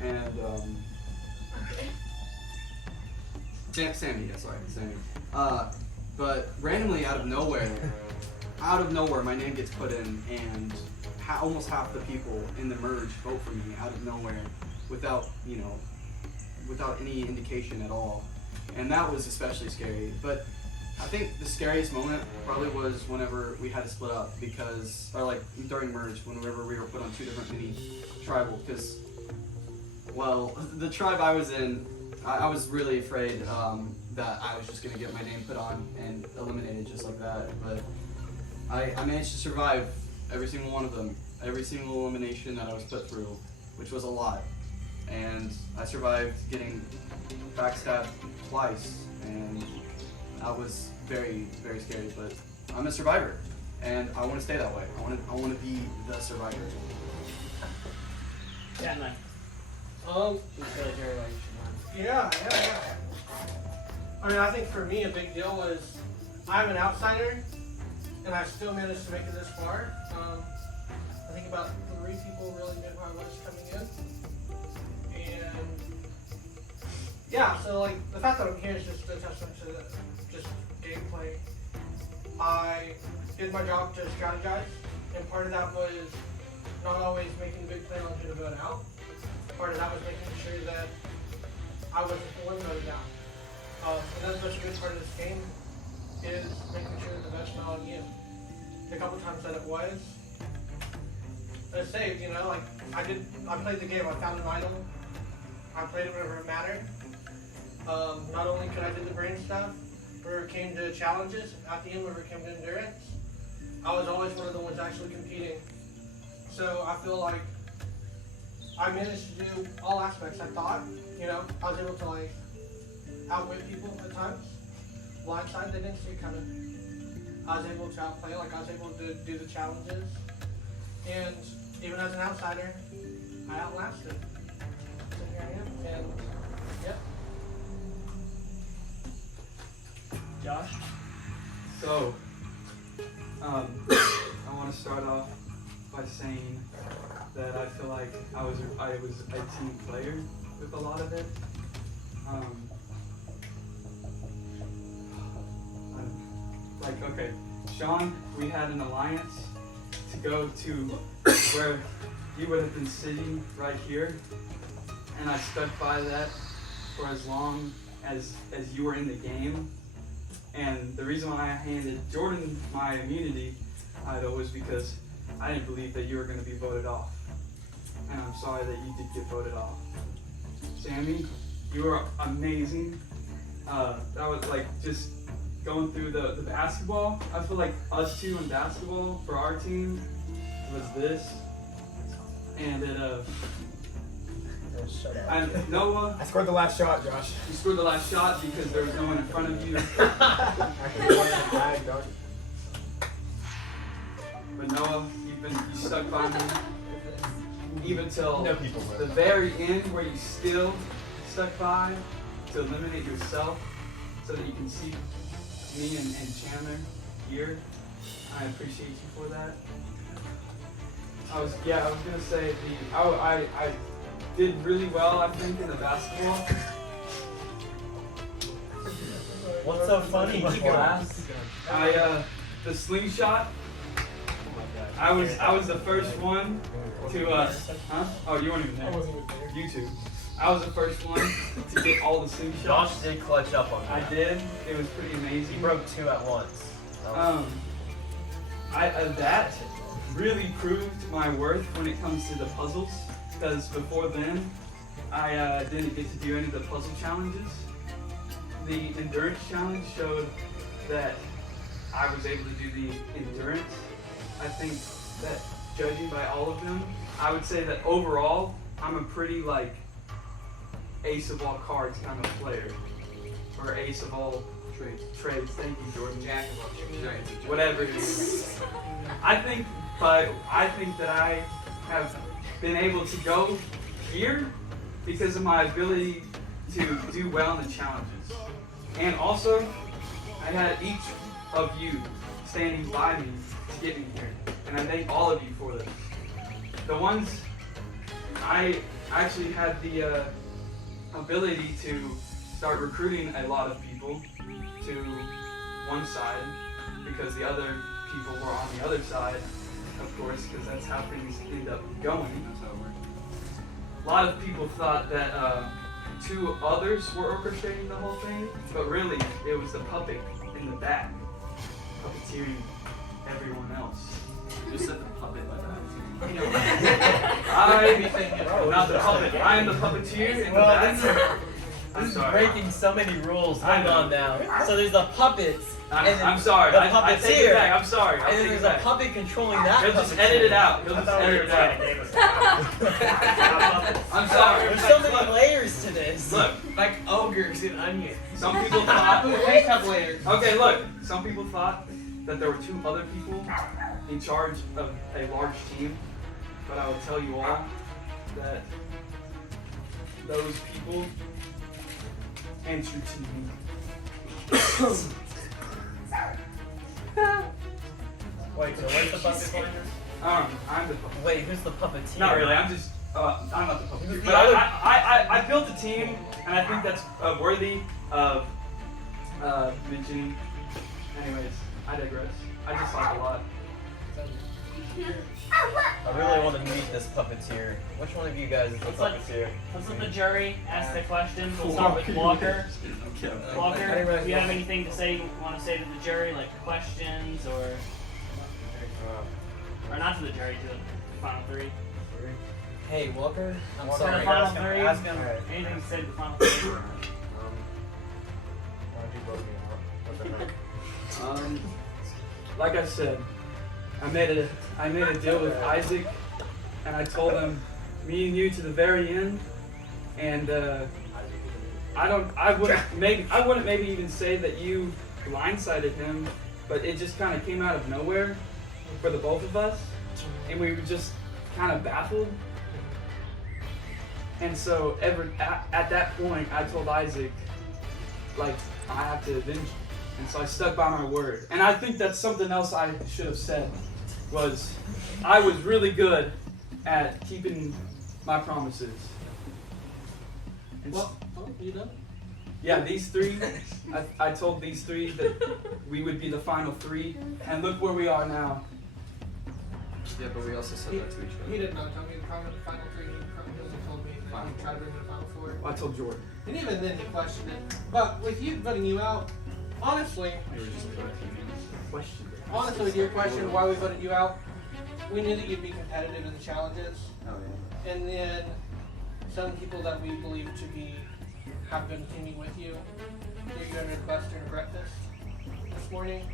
and Sammy. Yeah, sorry, Sammy. But randomly, out of nowhere, my name gets put in, and almost half the people in the merge vote for me out of nowhere, without any indication at all. And that was especially scary. But I think the scariest moment probably was whenever we had to split up, or like during merge, whenever we were put on 2 different mini tribal, because, well, the tribe I was in, I was really afraid that I was just going to get my name put on and eliminated just like that. But I managed to survive every single one of them, every single elimination that I was put through, which was a lot. And I survived getting backstabbed twice, and that was very, very scary. But I'm a survivor, and I want to stay that way. I want to be the survivor. Yeah, nice. Yeah. I mean, I think for me a big deal was I'm an outsider, and I still managed to make it this far. I think about 3 people really knew who I was coming in, and yeah. So like the fact that I'm here is just a testament to just gameplay. I did my job to strategize, and part of that was not always making a big plan on who to vote out. Part of that was making sure that I wasn't the one voted out. And that's such a good part of this game, is making sure that the vote's not on you. The couple times that it was, I saved, like I played the game, I found an item, I played it whenever it mattered. Not only could I do the brain stuff, whenever it came to challenges, at the end whenever it came to endurance, I was always one of the ones actually competing. So I feel like I managed to do all aspects. I thought, I was able to like outwit people at times. Blindside, they didn't see it coming. I was able to outplay, like I was able to do the challenges. And even as an outsider, I outlasted. So here I am, and yep. Josh? So, I want to start off by saying that I feel like I was a team player with a lot of it. Okay, Sean, we had an alliance to go to where you would have been sitting right here, and I stuck by that for as long as you were in the game. And the reason why I handed Jordan my immunity idol was because I didn't believe that you were going to be voted off. And I'm sorry that you did get voted off. Sammy, you were amazing. That was like just going through the basketball. I feel like us two in basketball for our team was this. And Noah. I scored the last shot, Josh. You scored the last shot because there was no one in front of you. But Noah, you stuck by me even till the very end, where you still stuck by to eliminate yourself so that you can see me and Chandler here. I appreciate you for that. I was gonna say I did really well, I think, in the basketball. What's so funny, class? The slingshot. I was the first one to Oh, you weren't even there. You two. I was the first one to get all the slingshots. Josh did clutch up on that. I did. It was pretty amazing. He broke 2 at once. That really proved my worth when it comes to the puzzles, because before then I didn't get to do any of the puzzle challenges. The endurance challenge showed that I was able to do the endurance. I think that judging by all of them, I would say that overall I'm a pretty like ace of all cards kind of player, or ace of all trades. Thank you, Jordan. Jack of all trades. Whatever it is. I think that I have been able to go here because of my ability to do well in the challenges. And also, I had each of you standing by me to get me here, and I thank all of you for this. The ones I actually had the ability to start recruiting a lot of people to one side because the other people were on the other side, of course, because that's how things end up going. A lot of people thought that 2 others were orchestrating the whole thing, but really it was the puppet in the back, puppeteering everyone else. You just said the puppet like that. I'm not the puppet. I am the puppeteer in the back. This is breaking so many rules. Hold on now. So there's the puppets. I'm sorry. The I take it puppeteer. back. I'm sorry. And then there's a puppet controlling that. He'll just edit it out. He'll just edit it out. I'm sorry. There's so many layers to this. Look, Like ogres in onions. some people thought. We have layers. Okay, look. Some people thought that there were 2 other people in charge of a large team, but I will tell you all that those people answer to me. Wait, so where's the puppet pointer? I'm the puppet. Wait, who's the puppeteer? Not really. I'm just. I'm not the Who's puppeteer. the But other- I built a team, and I think that's worthy of mentioning. Anyways, I digress. I just talk a lot. I really want to meet this puppeteer. Which one of you guys is the puppeteer? Let's let the jury ask the questions. We'll start with Walker. Walker, do you have anything to say? You want to say to the jury, like questions or not to the jury, to the final 3? Hey, Walker. I'm To sorry. the final Ask him. 3. Ask him. Anything to say to the final 3? Like I said, I made a deal with Isaac, and I told him me and you to the very end, and I wouldn't maybe even say that you blindsided him, but it just kind of came out of nowhere for the both of us, and we were just kind of baffled. And so at that point, I told Isaac, like, I have to avenge you. And so I stuck by my word. And I think that's something else I should have said, was I was really good at keeping my promises. And You done? yeah, these 3, I told these 3 that we would be the final 3, and look where we are now. Yeah, but we also said that to each other. He did not tell me the final 3. He only told me that he tried to bring me the final 4. I told Jordan. And even then he questioned it. But with you voting you out, honestly, You were just questioning. honestly, with your question why we voted you out, we knew that you'd be competitive in the challenges. Oh yeah. And then some people that we believe to be have been teaming with you, threw you under the bus during breakfast this morning.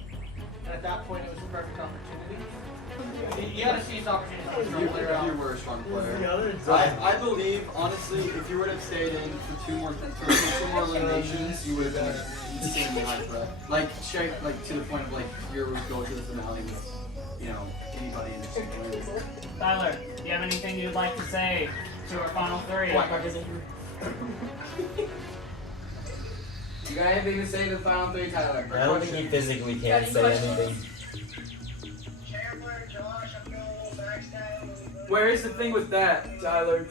And at that point, it was a perfect opportunity. You got to seize opportunities. You were a strong player. I believe, honestly, if you would have stayed in for 2 more eliminations, you would have been insanely high threat. Like straight, like to the point of like you're going to the finale with, you know, anybody in the situation. Tyler, do you have anything you'd like to say to our final 3? You got anything to say to the final 3, Tyler? I don't think he physically can say anything. Where is the thing with that, Tyler?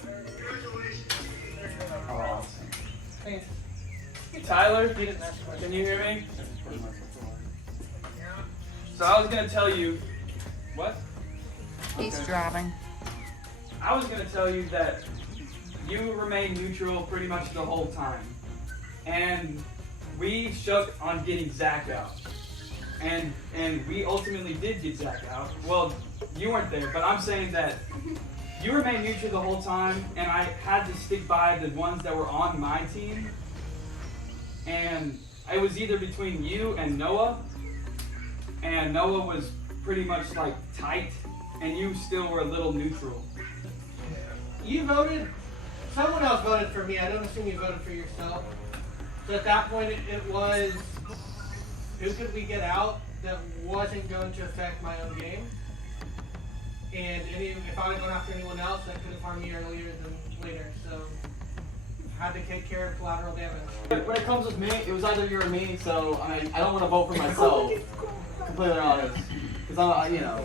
Oh, Tyler, can you hear me? So I was gonna tell you, what? He's driving. I was gonna tell you that you remained neutral pretty much the whole time, and we shook on getting Zach out, and we ultimately did get Zach out. Well, you weren't there, but I'm saying that you remained neutral the whole time, and I had to stick by the ones that were on my team, and it was either between you and Noah was pretty much like tight, and you still were a little neutral. You voted, someone else voted for me. I don't assume you voted for yourself. So at that point, it was, who could we get out that wasn't going to affect my own game? And if I would have gone after anyone else, that could have harmed me earlier than later. So had to take care of collateral damage. When it comes with me, it was either you or me, so I don't want to vote for myself. Completely honest. Because I'm, you know.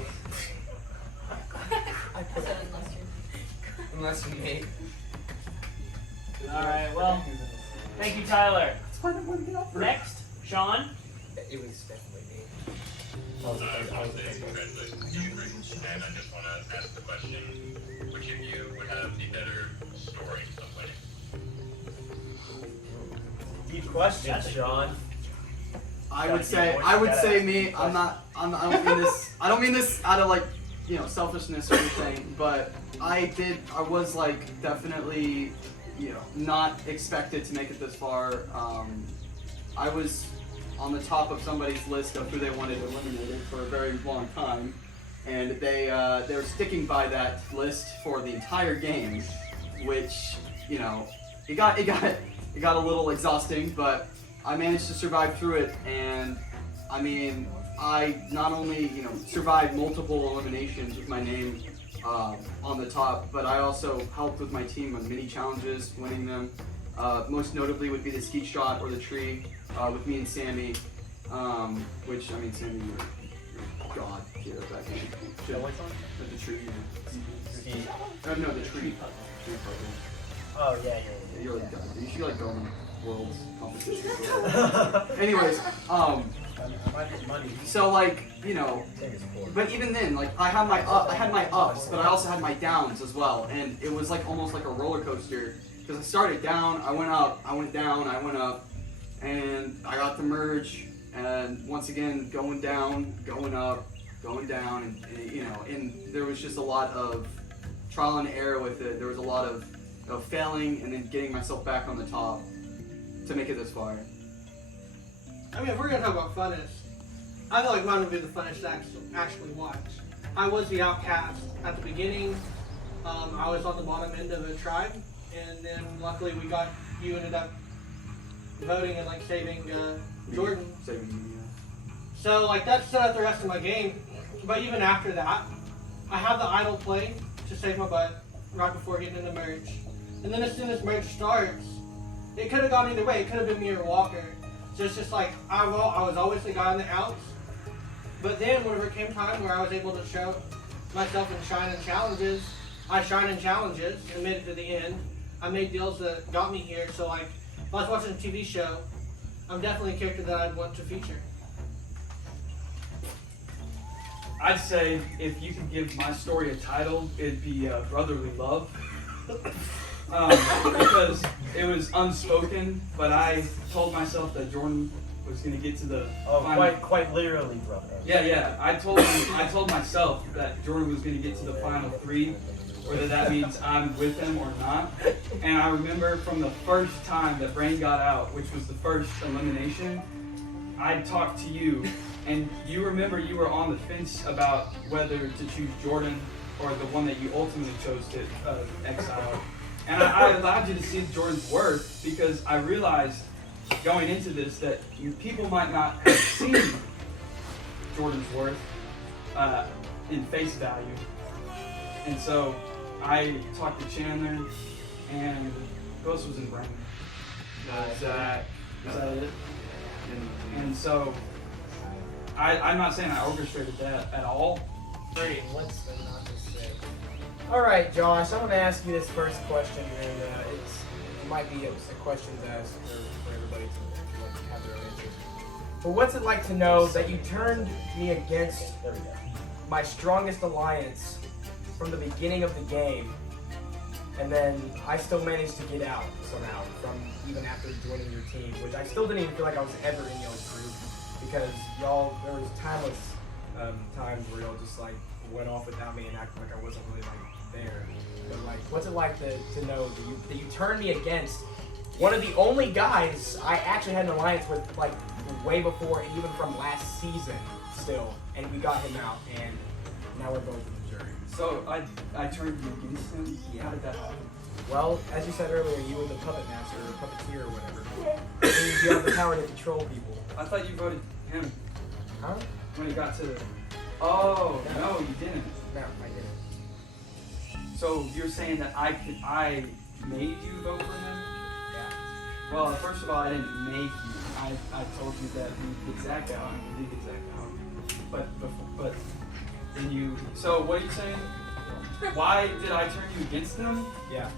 Unless you hate. Alright, well, thank you, Tyler. Next, Sean. It was definitely me. Congratulations to you, and I just want to ask the question, which of you would have the better story of winning? Deep question, Sean. I would say me. I don't mean this out of like, you know, selfishness or anything, but I was like definitely, you know, not expected to make it this far. I was on the top of somebody's list of who they wanted eliminated for a very long time, and they were sticking by that list for the entire game, which, you know, it got a little exhausting, but I managed to survive through it. And I mean, I not only, you know, survived multiple eliminations with my name on the top, but I also helped with my team on mini challenges, winning them. Most notably would be the skeet shot or the tree with me and Sammy, which, I mean, Sammy, you're god here that game. The tree, yeah. No, the tree. Oh, yeah. You're like god. You should like go in world's competition. Anyways, so like, you know, but even then, like I had my ups, but I also had my downs as well, and it was like almost like a roller coaster, because I started down, I went up, I went down, I went up, and I got the merge, and once again going down, going up, going down, and you know, and there was just a lot of trial and error with it. There was a lot of failing and then getting myself back on the top to make it this far. I mean, if we're gonna talk about funnest, I feel like mine would be the funnest to actually watch. I was the outcast at the beginning. I was on the bottom end of the tribe, and then luckily you ended up voting and like saving Jordan. Saving me, yeah. So like that set up the rest of my game. But even after that, I had the idle play to save my butt right before getting into merge. And then as soon as merge starts, it could have gone either way. It could have been me or Walker. So it's just like, I was always the guy on the outs. But then whenever it came time where I was able to show myself and shine in challenges, I shine in challenges and made it to the end. I made deals that got me here. So like, if I was watching a TV show, I'm definitely a character that I'd want to feature. I'd say if you could give my story a title, it'd be Brotherly Love. Because it was unspoken, but I told myself that Jordan was going to get to the final. Quite literally, brother. Yeah. I told myself that Jordan was going to get to the final three, whether that means I'm with him or not. And I remember from the first time that Brawn got out, which was the first elimination, I talked to you, and you remember you were on the fence about whether to choose Jordan or the one that you ultimately chose to exile. And I allowed you to see Jordan's worth, because I realized going into this that people might not have seen Jordan's worth in face value. And so I talked to Chandler, and Ghost was in Brawn. Is that it? And so I'm not saying I orchestrated that at all. What's the not to say? All right, Josh, I'm going to ask you this first question, and it might be a question to ask for everybody to have their own answers. But what's it like to know that you turned me against my strongest alliance from the beginning of the game, and then I still managed to get out somehow from even after joining your team, which I still didn't even feel like I was ever in y'all's group, because y'all, there was timeless times where y'all just like went off without me and acted like I wasn't really like there. But like, what's it like to know that you turned me against one of the only guys I actually had an alliance with, like way before, and even from last season still, and we got him out, and now we're both in the jury. So I turned you against him? Yeah. How did that happen? Well, as you said earlier, you were the puppet master or puppeteer or whatever. And you have the power to control people. I thought you voted him. Huh? When it got to the... Oh, no, you didn't. No, I didn't. So you're saying that I made you vote for him? Well, first of all, I didn't make you. I told you that we get Zach out. We did get Zach out. But then you. So what are you saying? Why did I turn you against him? Yeah.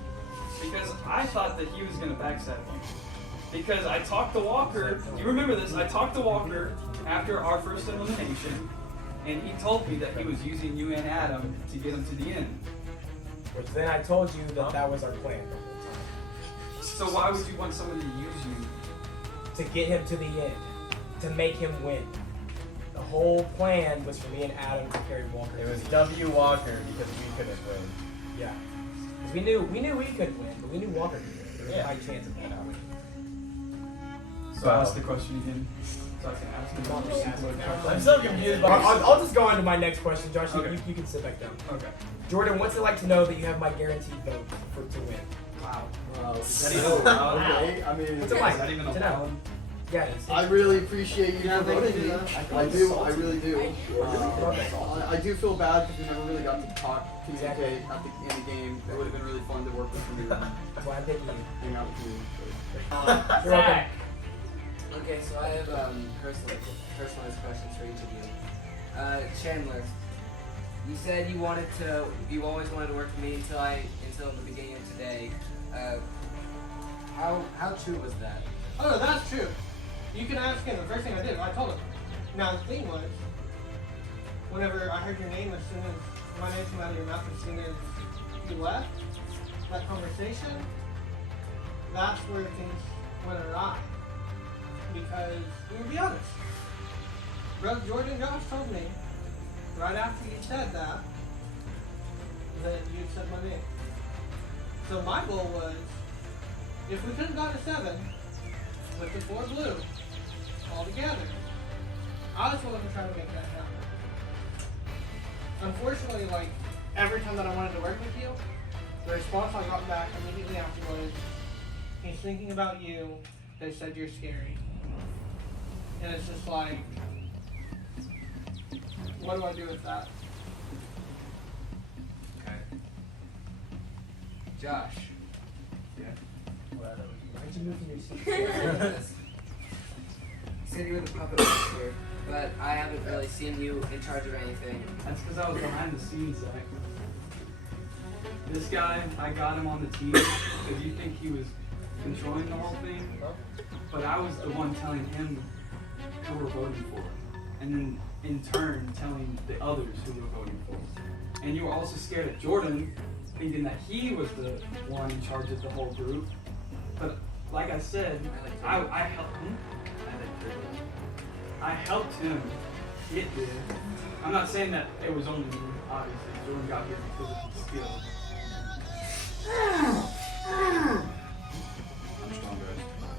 Because I thought that he was gonna backstab you. Because I talked to Walker. You remember this? I talked to Walker after our first elimination, and he told me that he was using you and Adam to get him to the end. Which then I told you that that was our plan. So why would you want somebody to use you? To get him to the end. To make him win. The whole plan was for me and Adam to carry Walker. It was W. Walker because we couldn't win. Yeah. Because we knew we could win, but we knew Walker could win. There was a high chance of that. So ask the question again. So I can ask him. I'm so confused. But I'll just go on to my next question, Josh. Okay. You can sit back down. Okay. Jordan, what's it like to know that you have my guaranteed vote to win? Wow. Okay. I mean, What's it like to know? Yeah, I really appreciate you for voting me. I do. I really do. I do feel bad because we never really got to talk, communicate in the game. It would have been really fun to work with you. That's why I'm picking you. Hang out with you. You're welcome. Okay, so I have personalized questions for each of you. Chandler, you said you always wanted to work with me until the beginning of today. How true was that? Oh, no, that's true. You can ask him. The first thing I did, I told him. Now, the thing was, whenever I heard your name, as soon as my name came out of your mouth, as soon as you left, that conversation, that's where things went awry. Because, we will be honest, Brother Jordan Josh told me, right after you said that you said my name. So my goal was, if we could have gotten a 7 with the 4 blue all together, I was willing to try to make that happen. Unfortunately, like every time that I wanted to work with you, the response I got back immediately after was, he's thinking about you, they said you're scary. And it's just like, what do I do with that? Okay. Josh. Yeah. Why'd you move from your seat? You said you were the puppet master, but I haven't really seen you in charge of anything. That's because I was behind the scenes, Zach. This guy, I got him on the team because you think he was controlling the whole thing, but I was the one telling him who we're voting for, and then in turn telling the others who we're voting for. And you were also scared of Jordan, thinking that he was the one in charge of the whole group. But like I said, I helped him. I helped him get there. I'm not saying that it was only me, obviously. Jordan got here because of his skill.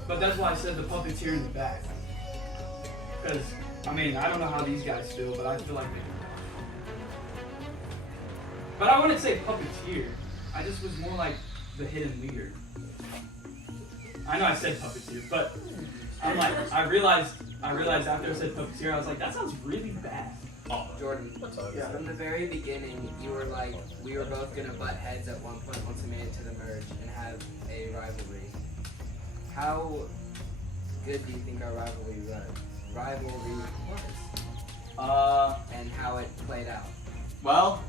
But that's why I said the puppeteer in the back. Because, I mean, I don't know how these guys feel, but I feel like they do. But I wouldn't say puppeteer. I just was more like the hidden leader. I know I said puppeteer, but I'm like, I realized after I said puppeteer, I was like, that sounds really bad. Jordan, from the very beginning, you were like, we were both gonna butt heads at one point once we made it to the merge and have a rivalry. How good do you think our rivalry was? And how it played out? Well,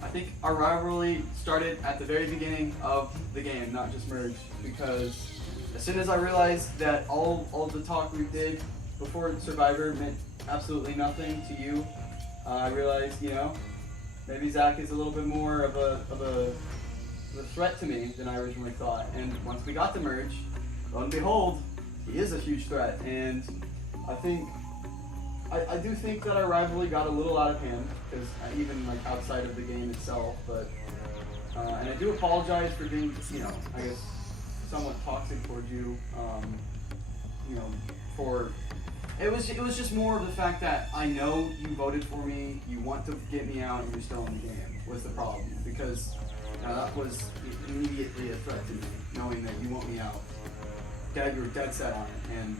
I think our rivalry started at the very beginning of the game, not just merge, because as soon as I realized that all the talk we did before Survivor meant absolutely nothing to you, I realized, maybe Zach is a little bit more of a threat to me than I originally thought. And once we got the merge, lo and behold, he is a huge threat. And I do think that our rivalry got a little out of hand, because even like outside of the game itself. But and I do apologize for being, I guess, somewhat toxic towards you. It was just more of the fact that I know you voted for me, you want to get me out, and you're still in the game was the problem, because that was immediately a threat to me, knowing that you want me out. Dad, you were dead set on it, and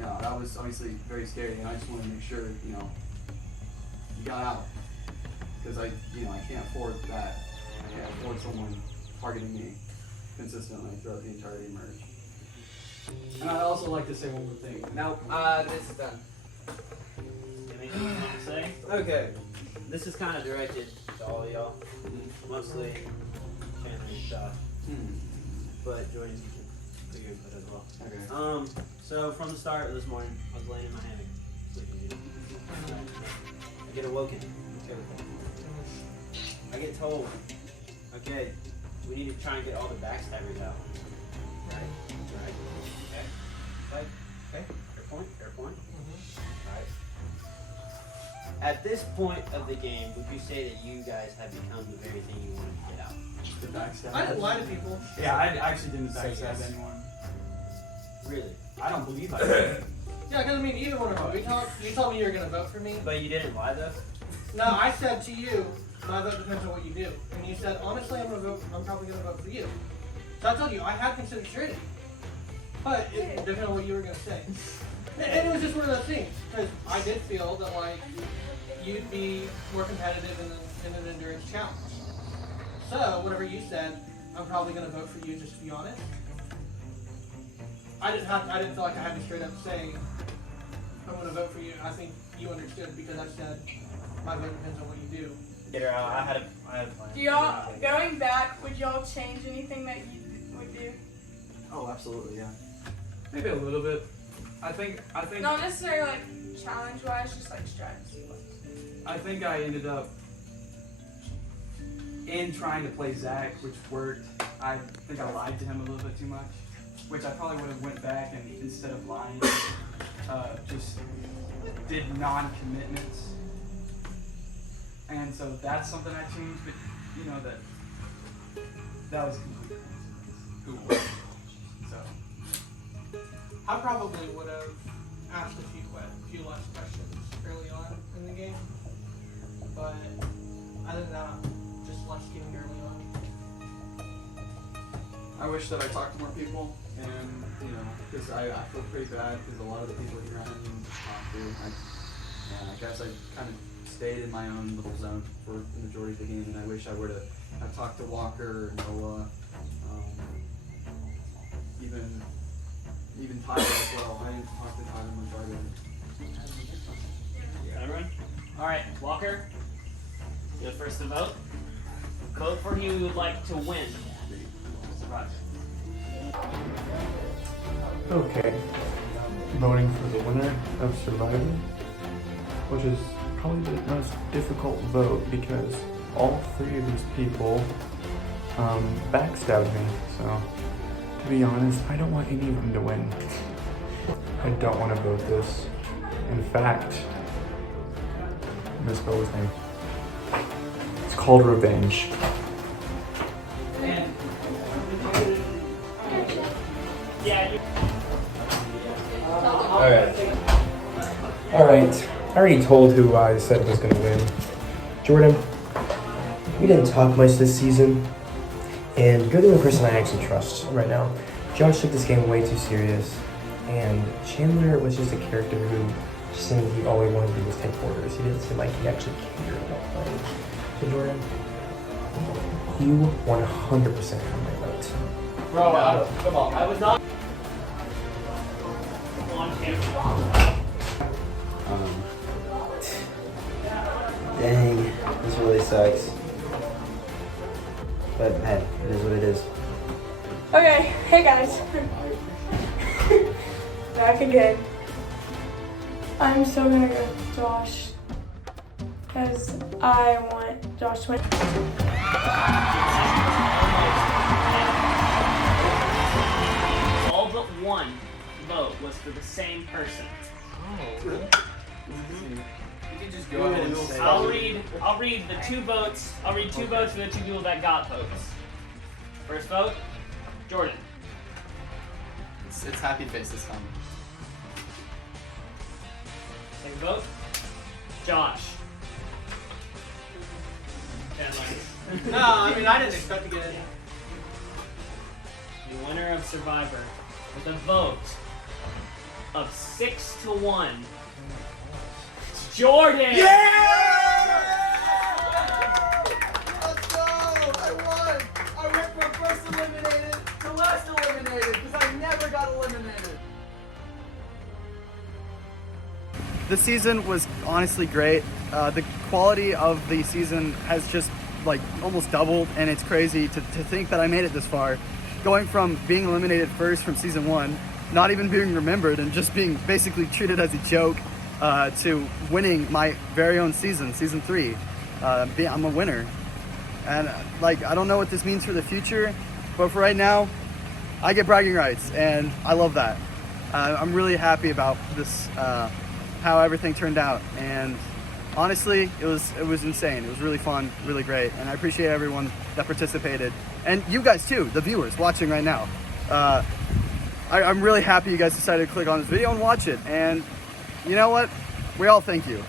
that was obviously very scary, and I just wanted to make sure you got out, because I can't afford that. I can't afford someone targeting me consistently throughout the entirety of merge. And I'd also like to say one more thing. No, this is done. Anything you want to say? Okay. This is kind of directed to all of y'all. Mostly Chandler and Josh. But Jordan, you can do your input as well. Okay. So from the start of this morning, I was laying in my hammock, sleeping. I get awoken. I get told, okay, we need to try and get all the backstabbers out. Right? Okay. Okay. Fair point. Right. At this point of the game, would you say that you guys have become the very thing you wanted to get out? The backstab. I didn't lie to people. Yeah, I actually didn't backstab anyone. Really? I don't believe I did. Yeah, because I mean, either one of them. You told me you were going to vote for me. But you didn't lie though? No, I said to you, my vote depends on what you do. And you said, honestly, I'm probably going to vote for you. So I told you, I had considered security. But it depended on what you were going to say. And it was just one of those things. Because I did feel that, like, you'd be more competitive in an endurance challenge. So, whatever you said, I'm probably going to vote for you, just to be honest. I didn't feel like I had to straight up say, I'm going to vote for you. I think you understood because I said, my vote depends on what you do. Get her out. I had a plan. Do y'all, going back, would y'all change anything that you would do? Oh, absolutely, yeah. Maybe a little bit. I think. Not necessarily like challenge-wise, just like strategy-wise. I think I ended up in trying to play Zach, which worked. I think I lied to him a little bit too much, which I probably would have went back and instead of lying, just did non-commitments. And so that's something I changed, but you know that was complete who it was. So I probably would have asked a few less questions early on in the game, but other than that, just less getting early on. I wish that I talked to more people, and you know, because I feel pretty bad because a lot of the people here I didn't even talk to. I guess I kind of stayed in my own little zone for the majority of the game, and I wish I would have talked to Walker, Noah, even Tyler as well. I didn't talk to Tyler much either. Everyone? Alright, Walker, you're the first to vote. Vote for who you would like to win. Survivor. Okay. Voting for the winner of Survivor, which is probably the most difficult vote because all three of these people backstabbed me. So, to be honest, I don't want any of them to win. I don't want to vote this. In fact, I misspelled his name. It's called revenge. Alright. I already told who I said was going to win. Jordan, we didn't talk much this season, and you're the only person I actually trust right now. Josh took this game way too serious, and Chandler was just a character who just seemed he all he wanted to do was take orders. He didn't seem like he actually cared about playing. So Jordan, you 100% have my vote. Bro, come on. I was not on camera. Dang, this really sucks. But hey, it is what it is. Okay, hey guys. Back again. I'm still gonna go with Josh because I want Josh to win. All but one vote was for the same person. You can just go ahead and say I'll read the two votes. I'll read two votes for the two people that got votes. First vote, Jordan. It's happy face this time. Second vote, Josh. No, I mean, I didn't expect to get it. The winner of Survivor with a vote of 6-1. Jordan! Yeah! Let's go! I won! I went from first eliminated to last eliminated because I never I got eliminated. The season was honestly great. The quality of the season has just like almost doubled, and it's crazy to think that I made it this far. Going from being eliminated first from season 1, not even being remembered, and just being basically treated as a joke, to winning my very own season 3. I'm a winner. And like, I don't know what this means for the future, but for right now, I get bragging rights, and I love that. I'm really happy about this, how everything turned out, and honestly, it was insane. It was really fun, really great, and I appreciate everyone that participated, and you guys too, the viewers watching right now. I'm really happy you guys decided to click on this video and watch it, and you know what? We all thank you.